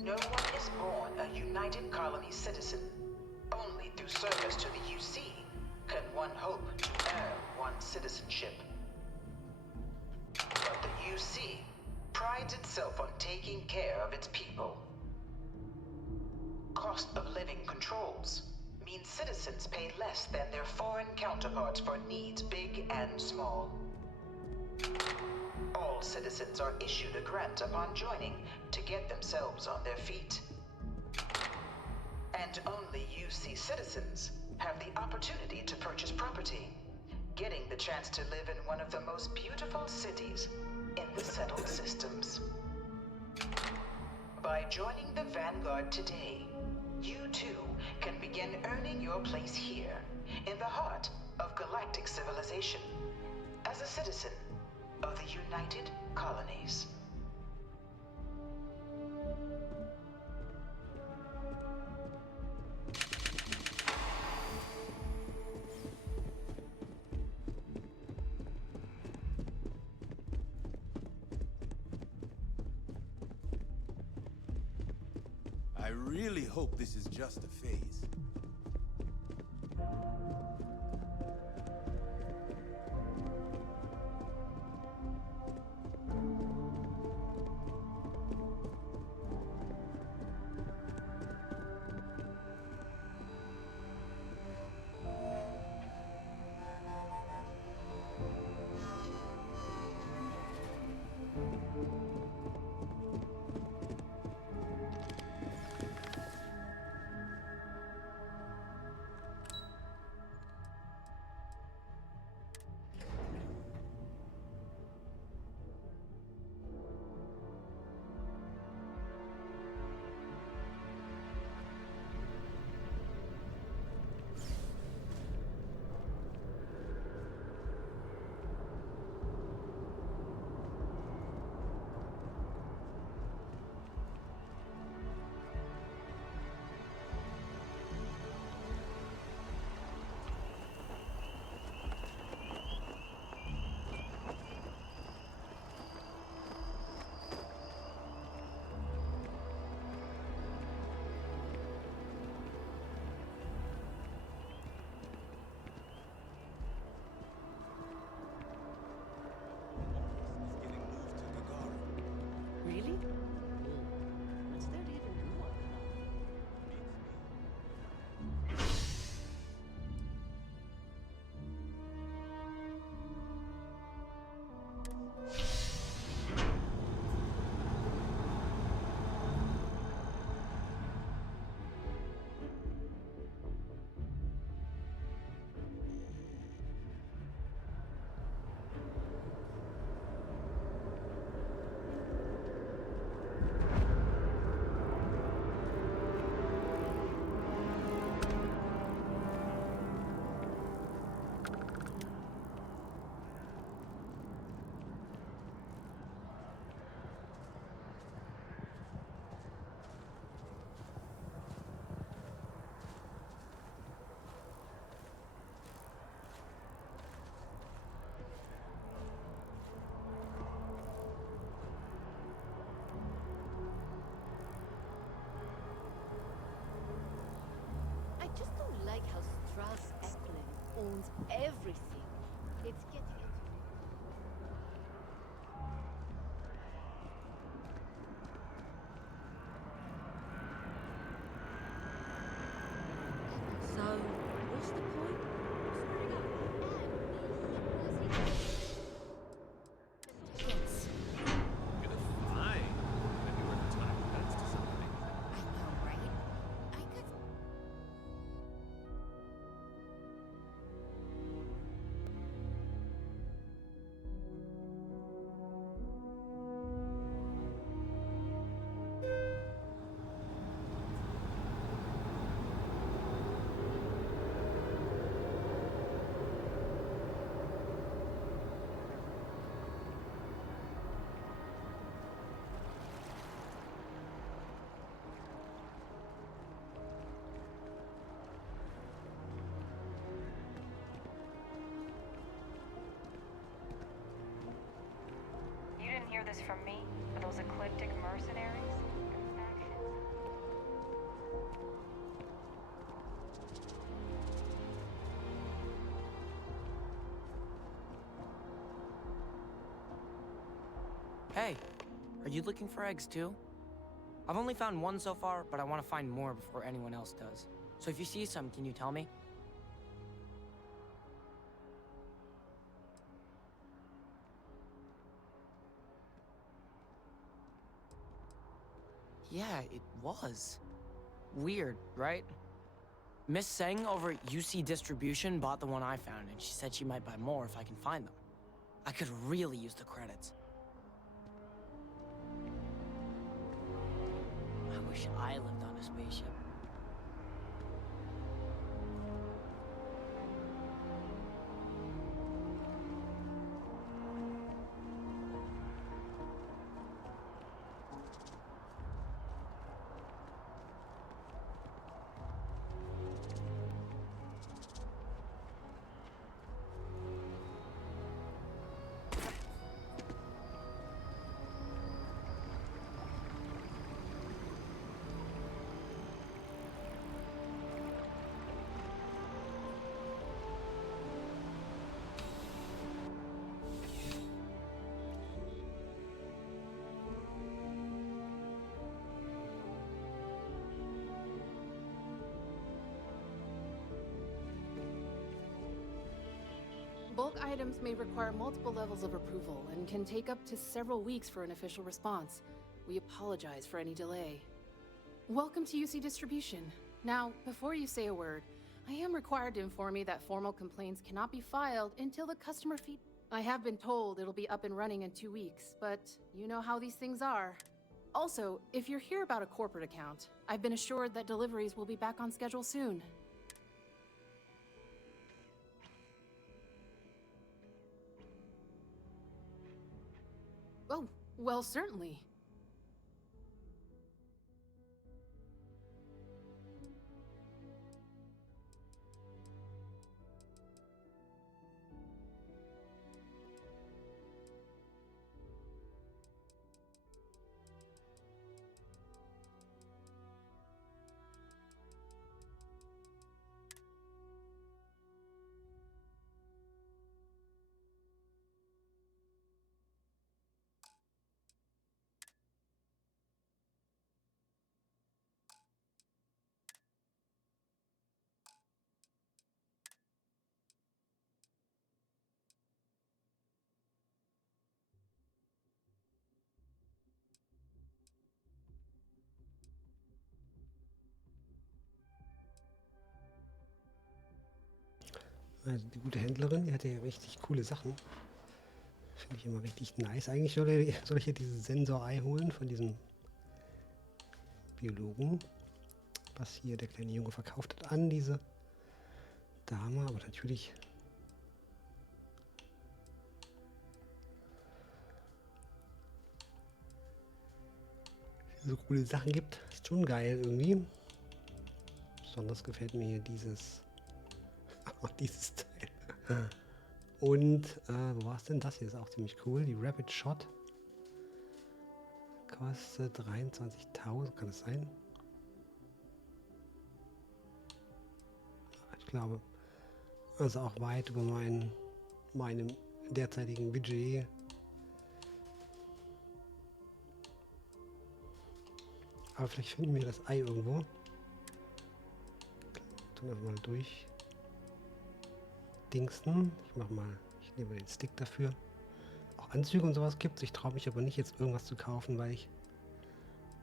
No one is born a United Colony citizen. Only through service to the UC can one hope to earn one's citizenship. But the UC prides itself on taking care of its people. Cost of living controls means citizens pay less than their foreign counterparts for needs big and small. All citizens are issued a grant upon joining to get themselves on their feet. And only UC citizens have the opportunity to purchase property, getting the chance to live in one of the most beautiful cities in the settled systems. By joining the Vanguard today, you too can begin earning your place here, in the heart of galactic civilization, as a citizen of the United Colonies. really hope this is just a phase. Really? What's there to even do on the I just don't like how Strauss Eklund owns everything. It's getting into me. So, what's the point? Yes. You're fine. Maybe we're the time credits to something. I know, right? I could. You didn't hear this from me, but those ecliptic mercenaries? Hey, are you looking for eggs too? I've only found one so far, but I want to find more before anyone else does. So if you see some, can you tell me? Yeah, it was. Weird, right? Miss Seng over at UC Distribution bought the one I found, and she said she might buy more if I can find them. I could really use the credits. I wish I lived on a spaceship. items may require multiple levels of approval and can take up to several weeks for an official response. We apologize for any delay. Welcome to UC Distribution. Now, before you say a word, I am required to inform you that formal complaints cannot be filed until the customer feed. I have been told it'll be up and running in 2 weeks, but you know how these things are. Also, if you're here about a corporate account, I've been assured that deliveries will be back on schedule soon. Oh, well, certainly. Also die gute Händlerin, die hatte ja richtig coole Sachen. Finde ich immer richtig nice. Eigentlich soll ich hier dieses Sensorei holen von diesem Biologen, was hier der kleine Junge verkauft hat an diese Dame. Aber natürlich so coole Sachen gibt. Ist schon geil irgendwie. Besonders gefällt mir hier dieses Teil. Und wo war es denn? Das hier ist auch ziemlich cool. Die Rapid Shot kostet 23.000. Kann das sein? Ich glaube, also auch weit über meinem derzeitigen Budget. Aber vielleicht finden wir das Ei irgendwo. Tun wir mal durch. Dingsten. Ich nehme den Stick dafür. Auch Anzüge und sowas gibt es. Ich traue mich aber nicht, jetzt irgendwas zu kaufen, weil ich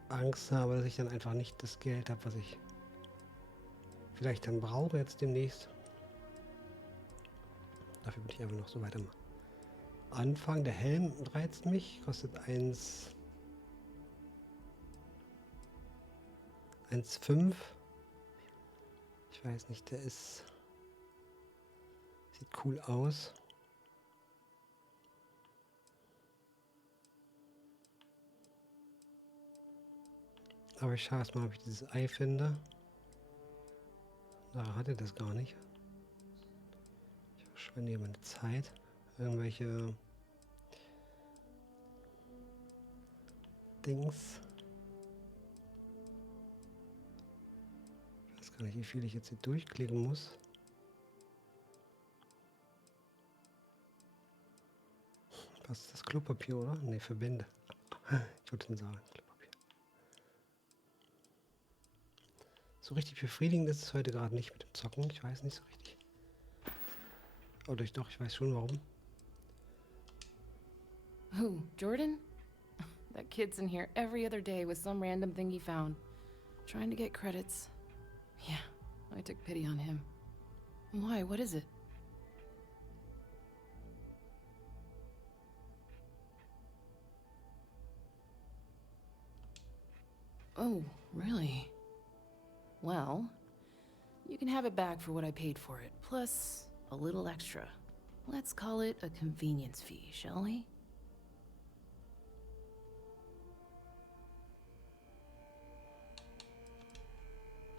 Angst habe, dass ich dann einfach nicht das Geld habe, was ich vielleicht dann brauche jetzt demnächst. Dafür bin ich einfach noch so weit am Anfang. Der Helm reizt mich. Kostet 1,5. Ich weiß nicht, der ist... Sieht cool aus. Aber ich schaue erstmal, ob ich dieses Ei finde. Da hatte das gar nicht. Ich verschwende hier meine Zeit. Irgendwelche Dings. Ich weiß gar nicht, wie viel ich jetzt hier durchklicken muss. Was ist das? Klopapier, oder? Ne, Verbände. Ich wollte schon sagen, Klopapier. So richtig befriedigend ist es heute gerade nicht mit dem Zocken. Ich weiß nicht so richtig. Oder doch, ich weiß schon warum. Who, Jordan? That kid's in here every other day with some random thing he found. Trying to get credits. Yeah, I took pity on him. Why, what is it? Oh, really? Well, you can have it back for what I paid for it, plus a little extra. Let's call it a convenience fee, shall we?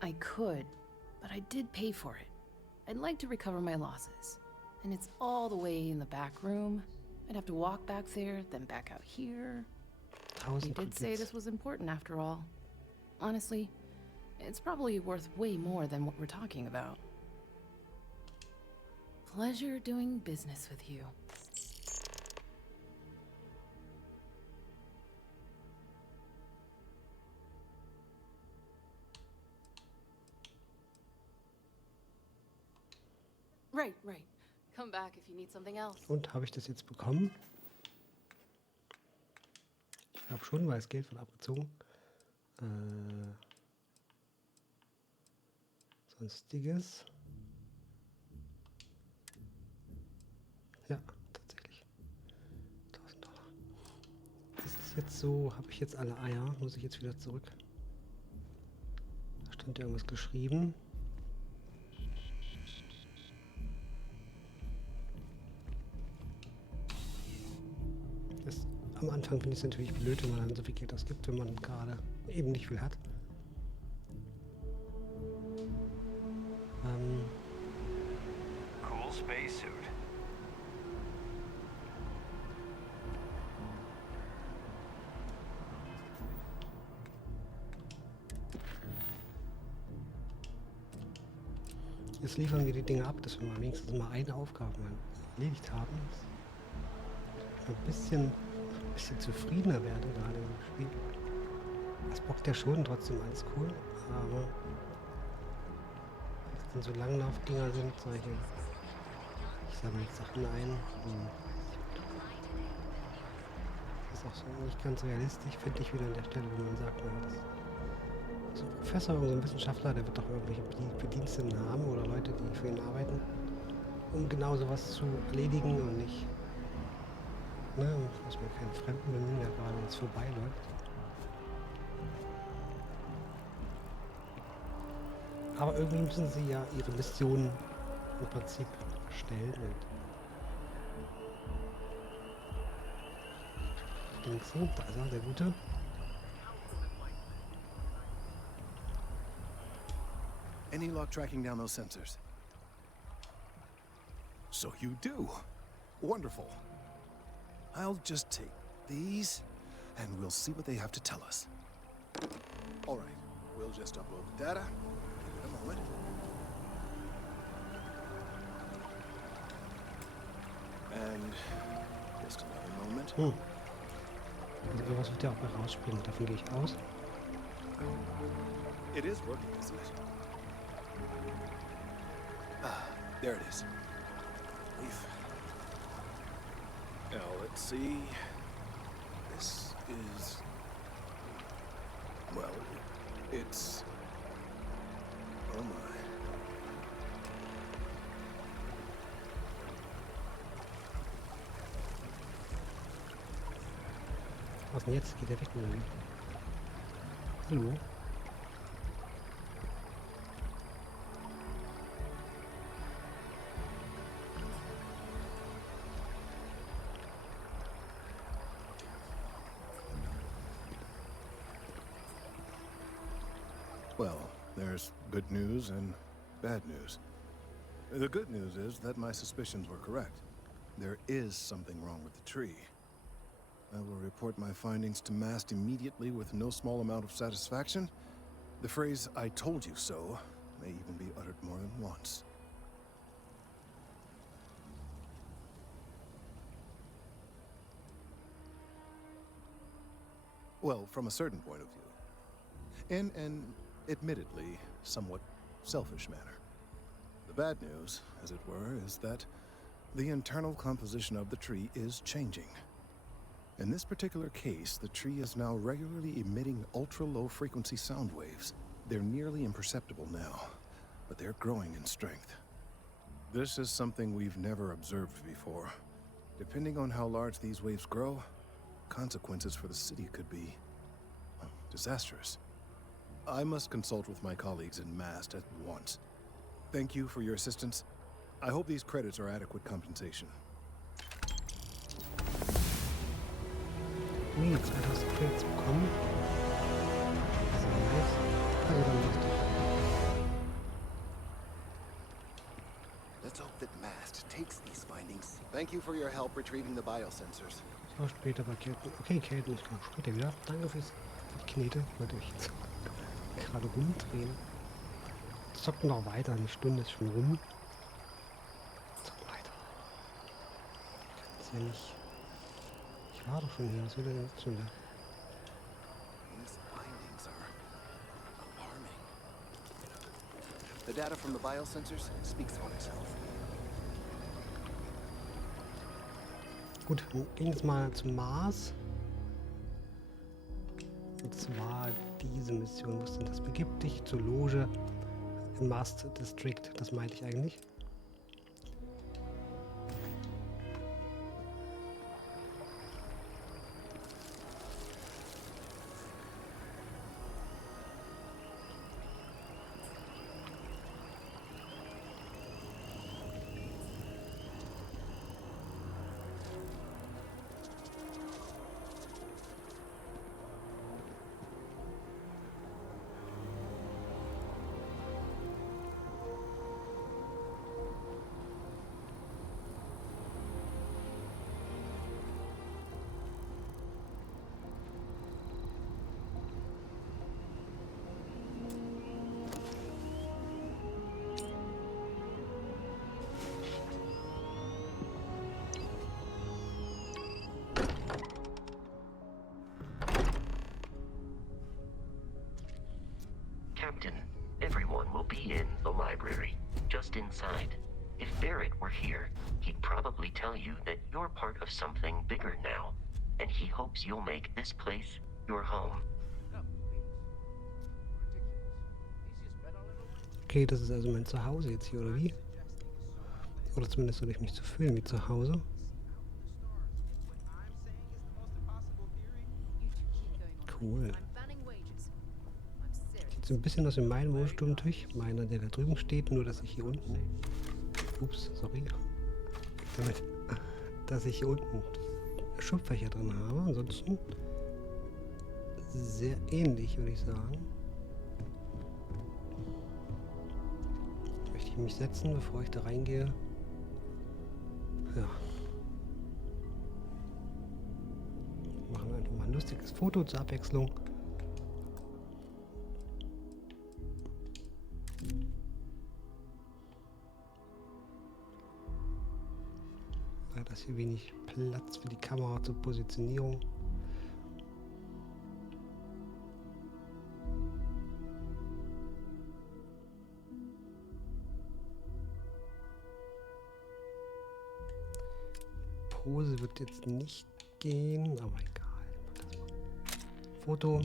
I could, but I did pay for it. I'd like to recover my losses. And it's all the way in the back room. I'd have to walk back there, then back out here. You did say this was important after all. Honestly, it's probably worth way more than what we're talking about. Pleasure doing business with you. Right. Come back if you need something else. Und habe ich das jetzt bekommen? Ich glaube schon, weil das Geld wird abgezogen. Sonstiges. Ja, tatsächlich. 1000 $. Das ist jetzt so, habe ich jetzt alle Eier? Muss ich jetzt wieder zurück? Da stand irgendwas geschrieben. Am Anfang finde ich es natürlich blöd, wenn man dann so viel Geld ausgibt, wenn man gerade eben nicht viel hat. Cool spacesuit. Jetzt liefern wir die Dinge ab, dass wir mal wenigstens mal eine Aufgabe mal erledigt haben. Dass ich ein bisschen zufriedener werde gerade im Spiel. Das bockt ja schon, trotzdem alles cool, aber wenn es dann so Langlaufdinger sind, solche, ich sammle jetzt Sachen ein, das ist auch so nicht ganz realistisch, finde ich wieder an der Stelle, wo man sagt, na, das so ein Professor oder so ein Wissenschaftler, der wird doch irgendwelche Bediensteten haben oder Leute, die für ihn arbeiten, um genau sowas zu erledigen und nicht, ne, muss man keinen Fremden bemühen, der gerade uns vorbeiläuft. Aber irgendwie müssen sie ja ihre Mission im Prinzip stellen und Dingsen, da ist er, der Gute. Any luck tracking down those sensors? So you do. Wonderful. I'll just take these, and we'll see what they have to tell us. All right, we'll just upload the data. Give it a moment. And just another moment. Also irgendwas wird ja auch bei rausspringen, davon gehe ich aus. It is working, isn't it? Ah, there it is. Now let's see. This is, well, it's, oh my. Was denn jetzt? Geht der weg? Hallo? Well, there's good news and bad news. The good news is that my suspicions were correct. There is something wrong with the tree. I will report my findings to MAST immediately with no small amount of satisfaction. The phrase, "I told you so," may even be uttered more than once. Well, from a certain point of view. In an admittedly somewhat selfish manner. The bad news, as it were, is that the internal composition of the tree is changing. In this particular case, the tree is now regularly emitting ultra-low frequency sound waves. They're nearly imperceptible now, but they're growing in strength. This is something we've never observed before. Depending on how large these waves grow, consequences for the city could be, well, disastrous. I must consult with my colleagues in MAST at once. Thank you for your assistance. I hope these credits are adequate compensation. Ui, 2000 Credits bekommen. Sehr nice. Also dann lustig. Let's hope that MAST takes these findings. Thank you for your help retrieving the biosensors. So, später bei Kelten. Okay, Kelten, ich komme später wieder. Danke fürs Knete. Ich wollte euch jetzt gerade rumdrehen. Zocken noch weiter, eine Stunde ist schon rum. Zocken weiter. Kann's ja nicht. Ich war doch schon hier, was will denn jetzt schon wieder? These findings are alarming. The data from the biosensors speaks for itself. Gut, dann ging es mal zum Mars. Und zwar diese Mission. Was denn das? Begib dich zur Loge im Mars District. Das meinte ich eigentlich. Captain, everyone will be in the library, just inside. If Barrett were here, he'd probably tell you that you're part of something bigger now, and he hopes you'll make this place your home. Okay, das ist also mein Zuhause jetzt hier, oder wie? Oder zumindest soll ich mich so fühlen wie zu Hause. Cool. Sieht so ein bisschen aus wie mein Wohnstuhltisch. Meiner, der da drüben steht, nur dass ich hier unten... Ups, sorry. Damit, dass ich hier unten Schubfächer drin habe. Ansonsten sehr ähnlich, würde ich sagen. Möchte ich mich setzen, bevor ich da reingehe? Ja. Machen wir einfach mal ein lustiges Foto zur Abwechslung. Das hier wenig Platz für die Kamera zur Positionierung. Pose wird jetzt nicht gehen, aber egal. Foto.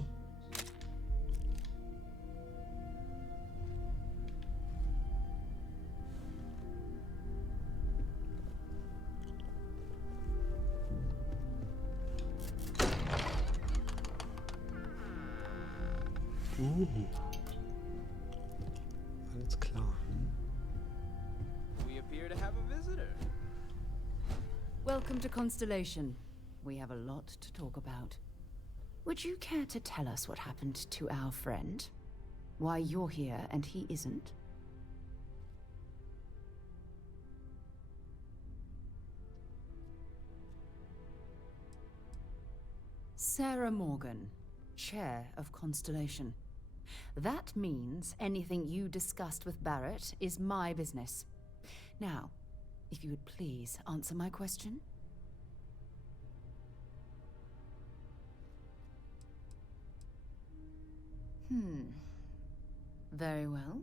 Alles klar. We appear to have a visitor. Welcome to Constellation. We have a lot to talk about. Would you care to tell us what happened to our friend? Why you're here and he isn't? Sarah Morgan, Chair of Constellation. That means anything you discussed with Barrett is my business. Now, if you would please answer my question. Very well.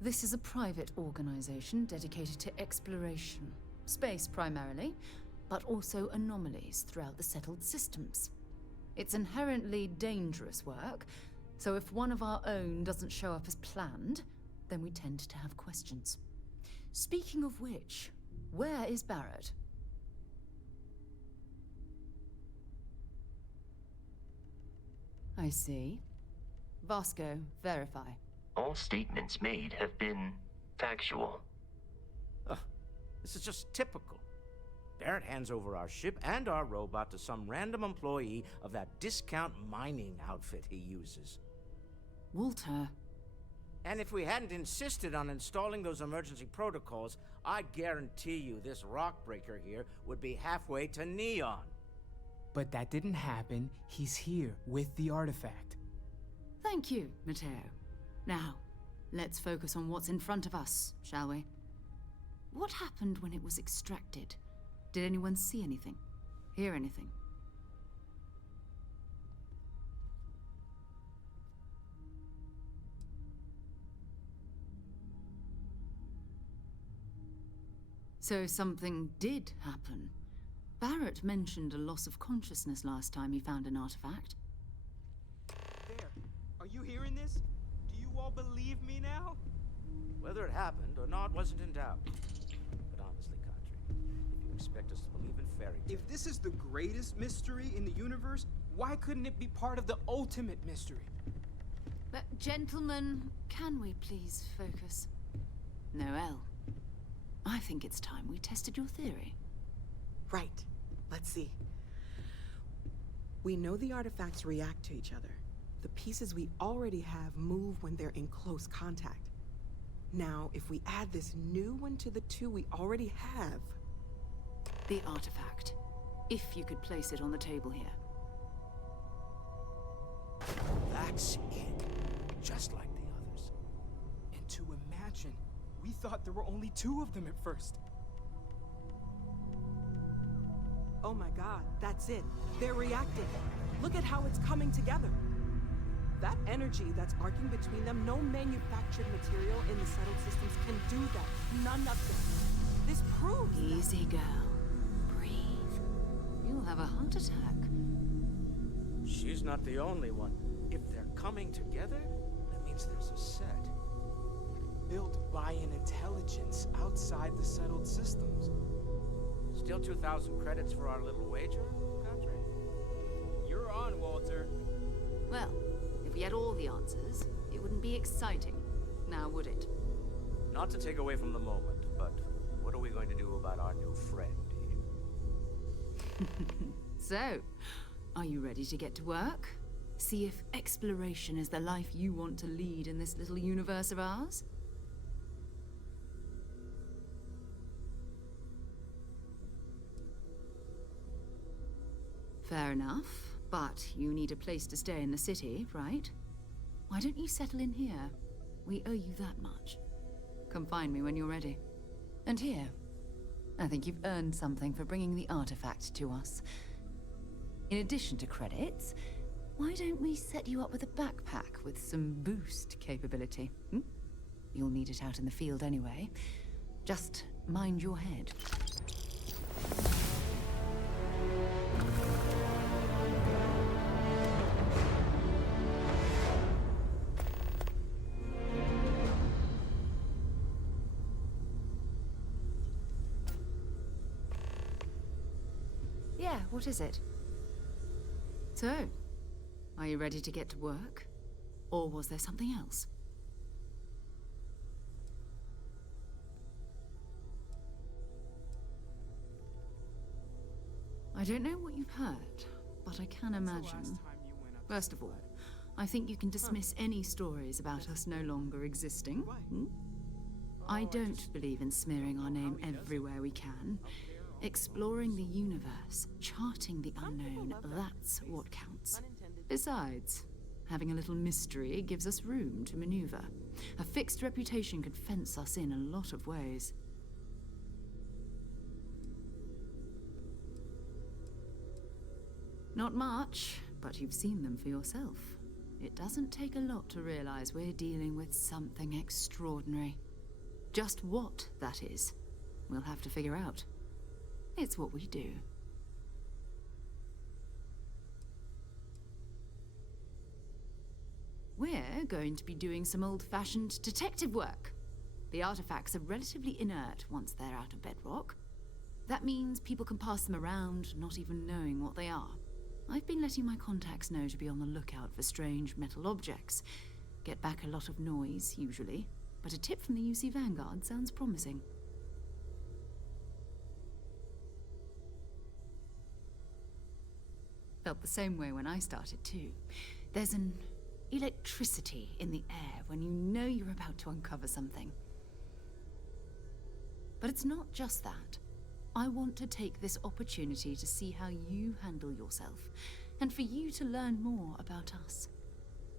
This is a private organization dedicated to exploration. Space primarily, but also anomalies throughout the settled systems. It's inherently dangerous work, so if one of our own doesn't show up as planned, then we tend to have questions. Speaking of which, where is Barrett? I see. Vasco, verify. All statements made have been factual. This is just typical. Barrett hands over our ship and our robot to some random employee of that discount mining outfit he uses. Walter. And if we hadn't insisted on installing those emergency protocols, I guarantee you this rock breaker here would be halfway to Neon. But that didn't happen. He's here with the artifact. Thank you, Matteo. Now, let's focus on what's in front of us, shall we? What happened when it was extracted? Did anyone see anything? Hear anything? So something did happen. Barrett mentioned a loss of consciousness last time he found an artifact. There. Are you hearing this? Do you all believe me now? Whether it happened or not wasn't in doubt. But honestly, Kadri, if you expect us to believe in fairy tales... If this is the greatest mystery in the universe, why couldn't it be part of the ultimate mystery? But gentlemen, can we please focus? Noelle, I think it's time we tested your theory. Right. Let's see. We know the artifacts react to each other. The pieces we already have move when they're in close contact. Now, if we add this new one to the two we already have... The artifact. If you could place it on the table here. That's it. Just like the others. And to imagine, we thought there were only 2 of them at first. Oh my god, that's it. They're reacting. Look at how it's coming together. That energy that's arcing between them, no manufactured material in the settled systems can do that. None of them. This proves Easy, girl. Breathe. You'll have a heart attack. She's not the only one. If they're coming together, that means there's a set. Built by an intelligence outside the settled systems. Still 2,000 credits for our little wager, Kadri? You're on, Walter. Well, if we had all the answers, it wouldn't be exciting, now would it? Not to take away from the moment, but what are we going to do about our new friend here? So, are you ready to get to work? See if exploration is the life you want to lead in this little universe of ours? Fair enough, but you need a place to stay in the city, right? Why don't you settle in here? We owe you that much. Come find me when you're ready. And here, I think you've earned something for bringing the artifact to us. In addition to credits, why don't we set you up with a backpack with some boost capability? You'll need it out in the field anyway. Just mind your head. Yeah, what is it? So, are you ready to get to work? Or was there something else? I don't know what you've heard, but I can imagine. First of all, I think you can dismiss any stories about us no longer existing. I don't believe in smearing our name everywhere we can. Exploring the universe, charting the unknown, that's what counts. Besides, having a little mystery gives us room to maneuver. A fixed reputation could fence us in a lot of ways. Not much, but you've seen them for yourself. It doesn't take a lot to realize we're dealing with something extraordinary. Just what that is, we'll have to figure out. It's what we do. We're going to be doing some old-fashioned detective work. The artifacts are relatively inert once they're out of bedrock. That means people can pass them around, not even knowing what they are. I've been letting my contacts know to be on the lookout for strange metal objects. Get back a lot of noise, usually, but a tip from the UC Vanguard sounds promising. Felt the same way when I started too. There's an electricity in the air when you know you're about to uncover something. But it's not just that. I want to take this opportunity to see how you handle yourself, and for you to learn more about us.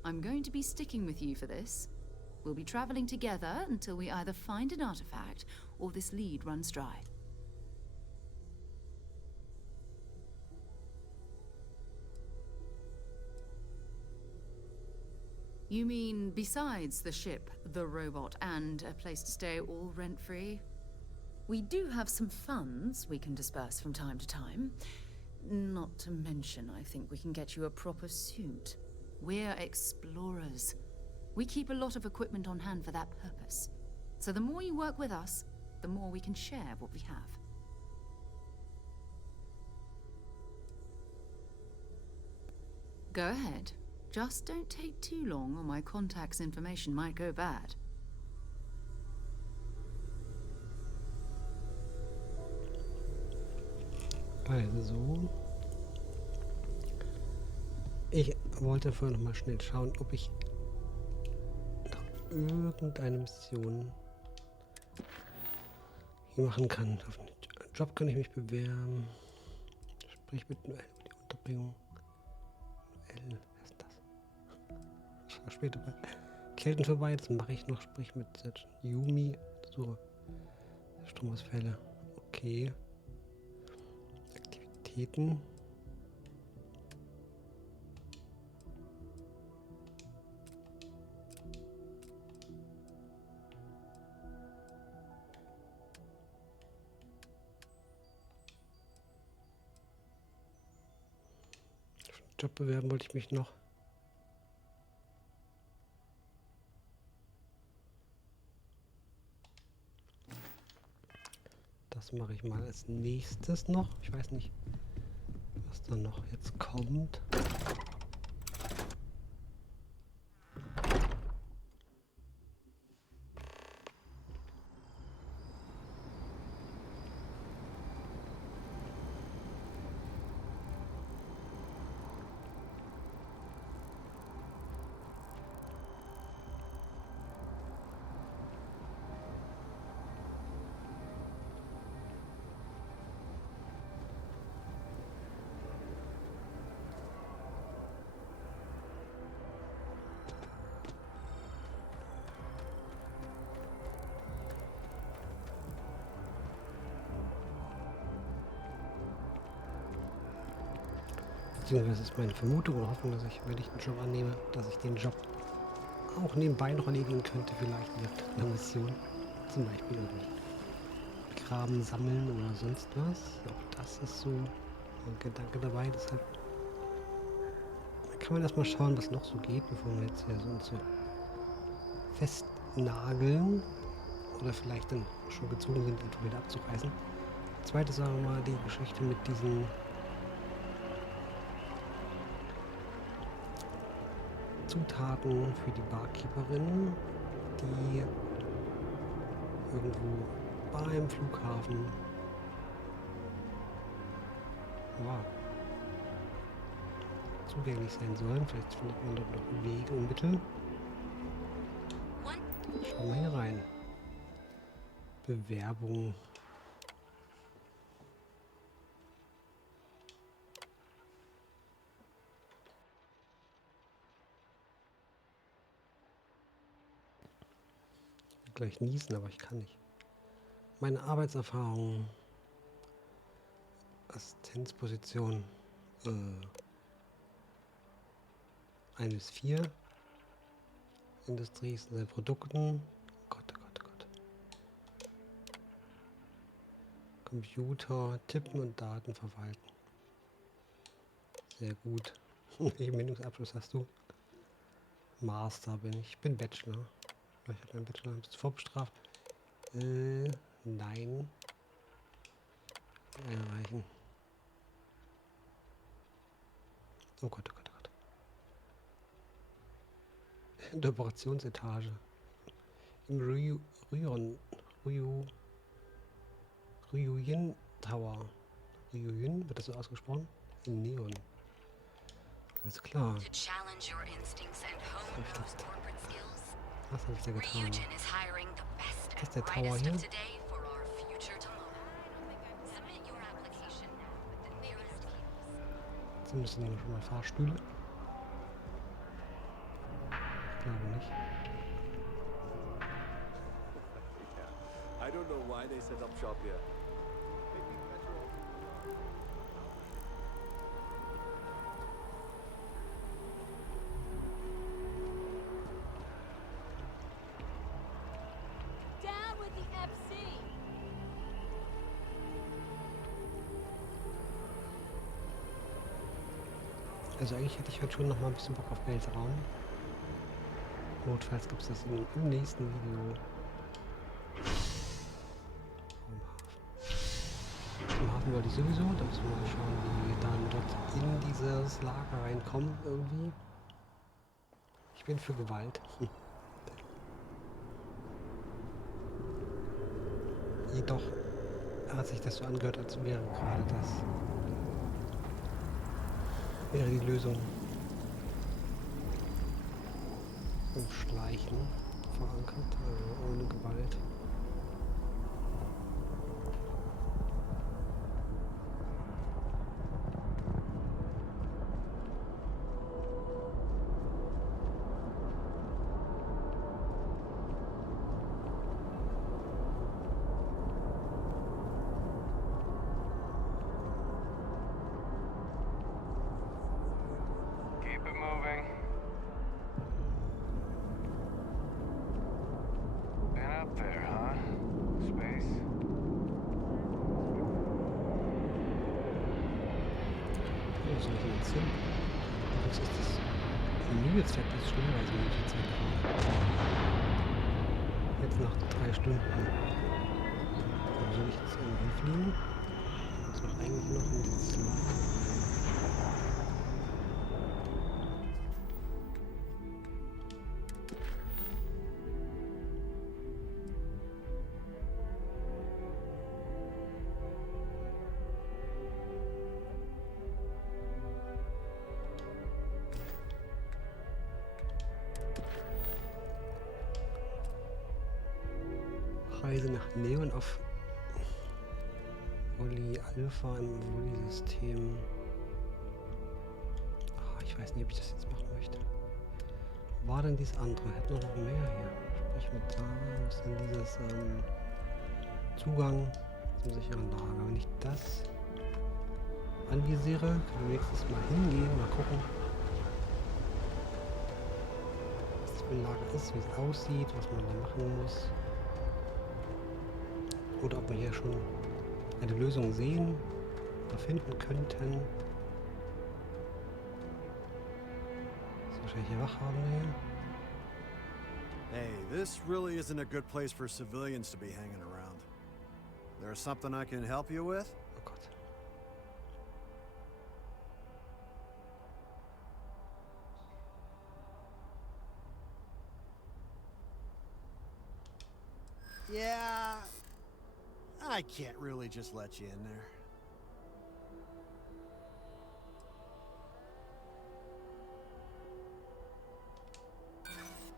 I'm going to be sticking with you for this. We'll be traveling together until we either find an artifact or this lead runs dry. You mean besides the ship, the robot, and a place to stay all rent-free? We do have some funds we can disperse from time to time. Not to mention, I think we can get you a proper suit. We're explorers. We keep a lot of equipment on hand for that purpose. So the more you work with us, the more we can share what we have. Go ahead. Just don't take too long or my contact's information might go bad. Also, ich wollte vorher noch mal schnell schauen, ob ich noch irgendeine Mission hier machen kann. Auf einen Job kann ich mich bewerben. Sprich mit Noel über die Unterbringung. Noel, wer ist das? Ich war später bei Kelten vorbei, das mache ich noch. Sprich mit Yumi. So, Stromausfälle. Okay. Aktivitäten. Job bewerben wollte ich mich noch. Das mache ich mal als nächstes noch. Ich weiß nicht, was dann noch jetzt kommt. Beziehungsweise ist meine Vermutung und Hoffnung, dass ich, wenn ich einen Job annehme, dass ich den Job auch nebenbei noch erledigen könnte, vielleicht mit einer Mission. Zum Beispiel irgendwie Graben sammeln oder sonst was. Auch das ist so ein Gedanke dabei. Deshalb kann man erstmal schauen, was noch so geht, bevor wir jetzt hier so und so festnageln oder vielleicht dann schon gezwungen sind, einfach wieder abzureißen. Zweite Sache mal die Geschichte mit diesen Zutaten für die Barkeeperin, die irgendwo beim Flughafen zugänglich sein sollen. Vielleicht findet man dort noch Wege und Mittel. Schauen wir hier rein. Bewerbung. Gleich niesen, aber ich kann nicht. Meine Arbeitserfahrung. Assistenzposition 1 bis 4. Industrie ist in Produkten. Gott, oh Gott, oh Gott. Computer, tippen und Daten verwalten. Sehr gut. Welchen Bildungsabschluss hast du? Master bin ich. Ich bin Bachelor. Ich habe meinen Bachelor. Bist du vorbestraft? Nein. Einreichen. Oh Gott, oh Gott, oh Gott. In der Operationsetage. Im Ryujin Tower. Ryujin, wird das so ausgesprochen? In Neon. Alles klar. Was habe ich da getan? Das ist der Tower hier. Zumindest sind schon mal Fahrstühle. Ich glaube nicht. I don't know why they set up shop here. Also eigentlich hätte ich heute schon noch mal ein bisschen Bock auf Weltraum. Notfalls gibt es das im nächsten Video. Zum Hafen wollte ich sowieso. Da müssen wir mal schauen, wie wir dann dort in dieses Lager reinkommen irgendwie. Ich bin für Gewalt. Jedoch hat sich das so angehört, als wäre gerade das wäre die Lösung. Im Schleichen verankert, ohne Gewalt. Keep it moving. Been up there, huh? Space? Ja, soll ich denn jetzt hin? Was ist das? Mühezeit ist schneller, Mühezeit gerade. Jetzt nach 3 Stunden. Wo soll ich jetzt irgendwo fliegen? Jetzt noch eigentlich noch in dieses Lager. Reise nach Neon auf Oli Alpha im Oli-System. Ah, ich weiß nicht, ob ich das jetzt machen möchte. Wo war denn dieses andere? Hätten wir noch mehr hier. Sprich mit Sarah. Was ist denn dieses Zugang zum sicheren Lager? Wenn ich das anvisiere, kann ich nächstes Mal hingehen, mal gucken, was das für ein Lager ist, wie es aussieht, was man da machen muss. Oder ob wir hier schon eine Lösung sehen oder finden könnten. Ist wahrscheinlich hier Wachhaben hier. Hey, this really isn't a good place for civilians to be hanging around. There's something I can help you with? Oh Gott. Yeah, I can't really just let you in there.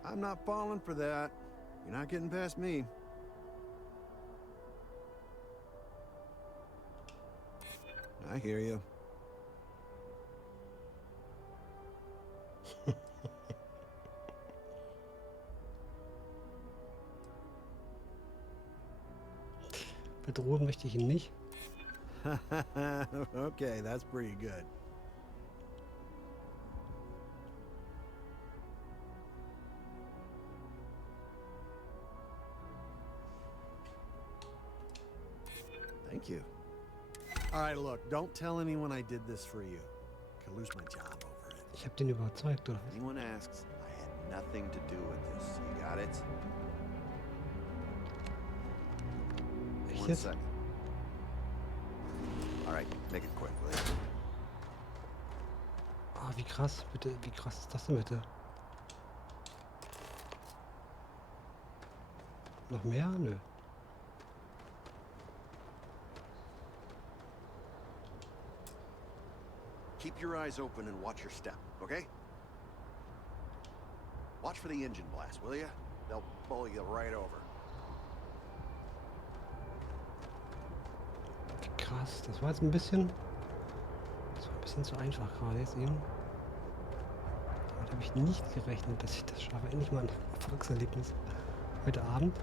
I'm not falling for that. You're not getting past me. I hear you. Bedrohen möchte ich ihn nicht. Okay, that's pretty good. Thank you. All right, look, don't tell anyone I did this for you. Could lose my job over it. Ich habe den überzeugt, oder? If anyone asks, I had nothing to do with this. You got it? Echt One jetzt? second. All right, make it quick, will you? Ah, wie krass, bitte, wie krass ist das denn bitte? Noch mehr? Nö. Keep your eyes open and watch your step, okay? Watch for the engine blast, will you? They'll bowl you right over. Krass, das war jetzt ein bisschen... Das war ein bisschen zu einfach gerade jetzt eben. Damit habe ich nicht gerechnet, dass ich das schaffe. Endlich mal ein Erfolgserlebnis heute Abend.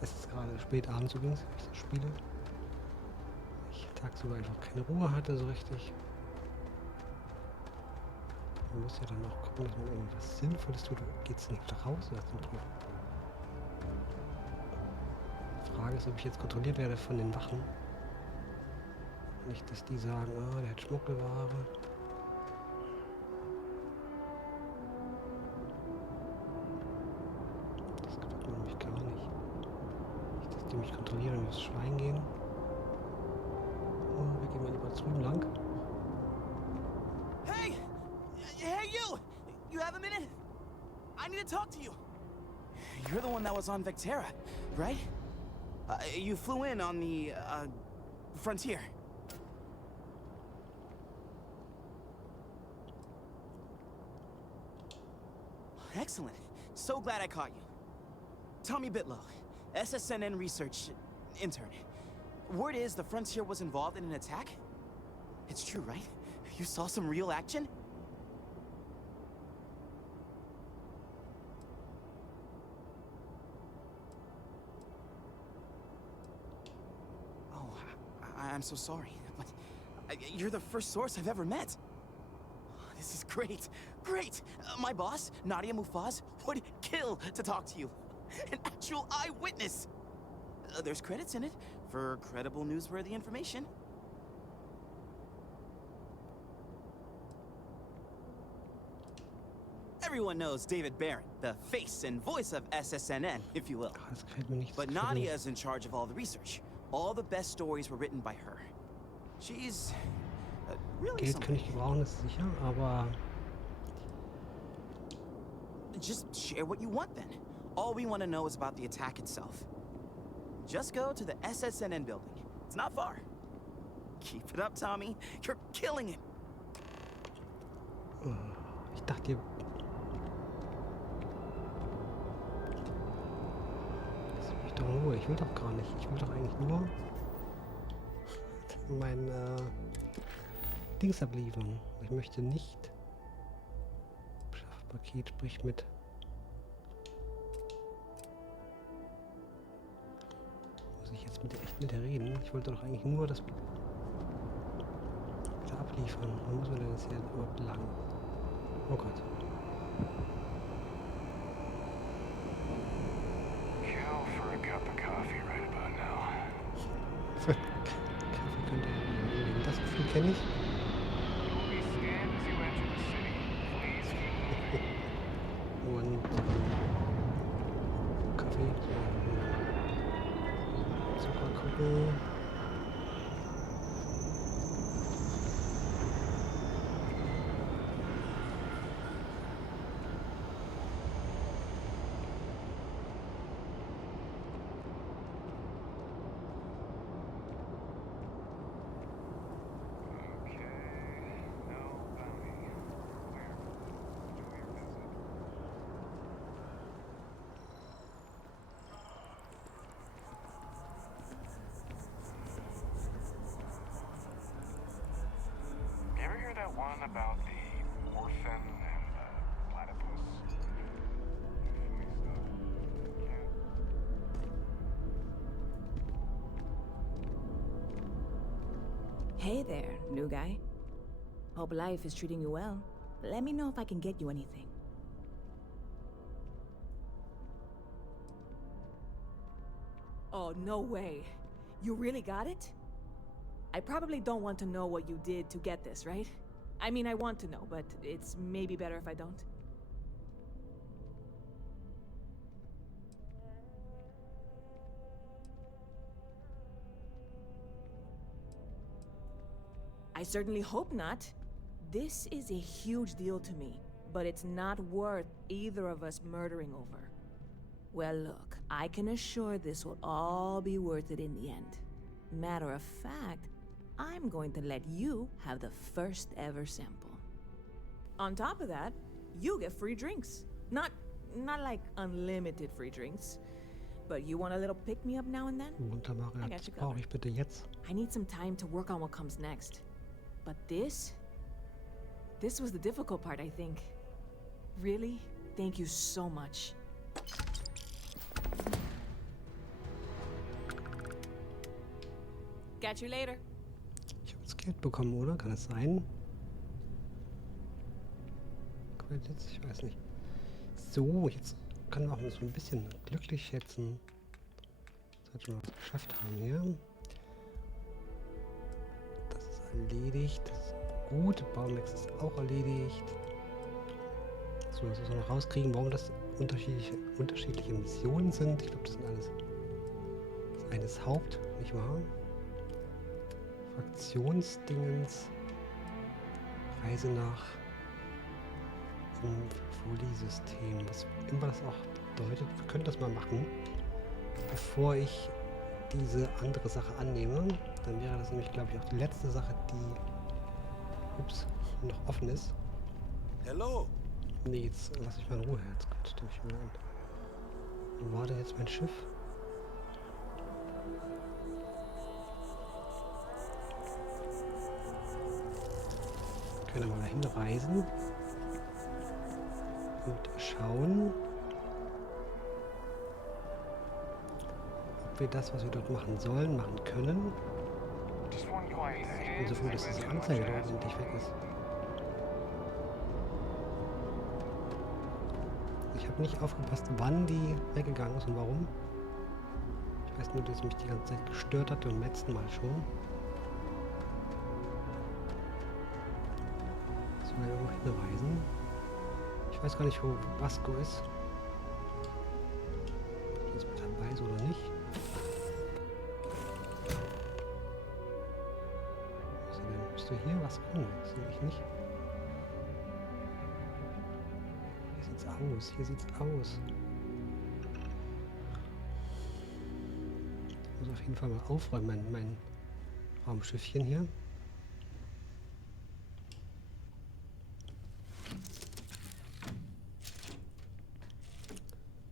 Es ist gerade spät abends übrigens, wenn ich das spiele. Ich tagsüber einfach keine Ruhe hatte so richtig. Man muss ja dann noch gucken, dass man irgendwas Sinnvolles tut. Geht es nicht raus oder zum Prüfen? Die Frage ist, ob ich jetzt kontrolliert werde von den Wachen. Nicht, dass die sagen, ah, der hat Schmuggelware. ich gar nicht. Nicht, dass die mich kontrollieren und aufs Schwein gehen. Oh, wir gehen mal lieber drüben lang. Hey! Hey, you! You have a minute? I need to talk to you. You're the one that was on Vectera, right? You flew in on the, Frontier. Excellent. So glad I caught you. Tommy Bitlow, SSNN research intern. Word is the Frontier was involved in an attack? It's true, right? You saw some real action? Oh, I'm so sorry, but you're the first source I've ever met. This is great. Great! My boss, Nadia Mufaz, would kill to talk to you. An actual eyewitness! There's credits in it for credible, newsworthy information. Everyone knows David Barron, the face and voice of SSNN, if you will. But Nadia is in charge of all the research. All the best stories were written by her. She's really Geld kann ich gebrauchen, ist sicher, aber... Just share what you want then. All we want to know is about the attack itself. Just go to the SSNN building. It's not far. Keep it up, Tommy. You're killing it. Ich dachte, ihr... Lass mich doch in Ruhe. Ich will doch gar nicht. Ich will doch eigentlich nur mein Dings abliefern. Ich möchte nicht... Paket, sprich mit. Muss ich jetzt echt mit der reden? Ich wollte doch eigentlich nur das da abliefern. Wo muss man denn jetzt hier überhaupt lang? Oh Gott. Kill for a cup of coffee right about now. Für Kaffee könnte er nehmen. Das Gefühl kenne ich. Und Kaffee, Zucker gucken. One about the orphan and the platypus. Hey there, new guy. Hope life is treating you well. Let me know if I can get you anything. Oh, no way. You really got it? I probably don't want to know what you did to get this, right? I mean, I want to know, but it's maybe better if I don't. I certainly hope not. This is a huge deal to me, but it's not worth either of us murdering over. Well, look, I can assure this will all be worth it in the end. Matter of fact, I'm going to let you have the first ever sample. On top of that, you get free drinks. Not like unlimited free drinks, but you want a little pick-me-up now and then? Wunderbar, I got you brauche covered. ich bitte jetzt. I need some time to work on what comes next. But this was the difficult part, I think. Really, thank you so much. Catch you later. Ich habe das Geld bekommen, oder? Kann es sein? Credits? Ich weiß nicht. So, jetzt können wir auch mal so ein bisschen glücklich schätzen. Dass wir schon was geschafft haben hier. Das ist erledigt. Das ist gut. Baumex ist auch erledigt. So, das müssen wir noch rauskriegen, warum das unterschiedliche Missionen sind. Ich glaube, das sind alles eines Haupt, nicht wahr? Fraktionsdingens. Reise nach Folie-System. Was immer das auch bedeutet. Wir können das mal machen, bevor ich diese andere Sache annehme. Dann wäre das nämlich, glaube ich, auch die letzte Sache, die noch offen ist. Hello. Nee, jetzt lass ich mal in Ruhe. Jetzt stimme ich mir an. Wo war denn jetzt mein Schiff? Können wir mal dahin reisen und schauen, ob wir das, was wir dort machen sollen, machen können. Ich bin so froh, dass diese Anzeige dort endlich weg ist. Ich habe nicht aufgepasst, wann die weggegangen ist und warum. Ich weiß nur, dass mich die ganze Zeit gestört hatte beim letzten Mal schon. Sollen wir irgendwo hinreisen? Ich weiß gar nicht, wo Vasco ist. Ob er jetzt mit dabei ist oder nicht. Was ist denn? Bist du hier? Was kann? Sehe ich nicht. Hier sieht's aus. Hier sieht's aus. Ich muss auf jeden Fall mal aufräumen, mein Raumschiffchen hier.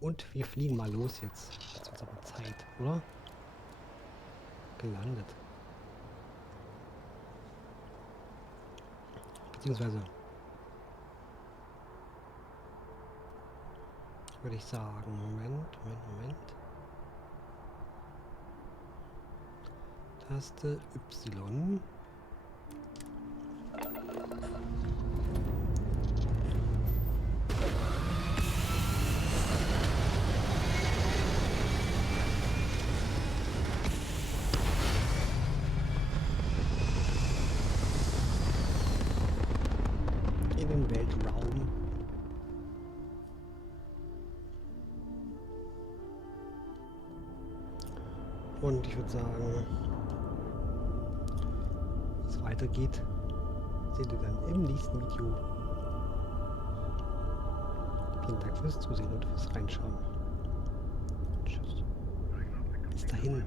Und wir fliegen mal los jetzt. Jetzt wird es aber Zeit, oder? Gelandet. Beziehungsweise würde ich sagen, Moment. Taste Y. In den Weltraum. Und ich würde sagen, wie es weitergeht, seht ihr dann im nächsten Video. Vielen Dank fürs Zusehen und fürs Reinschauen. Tschüss. Bis dahin.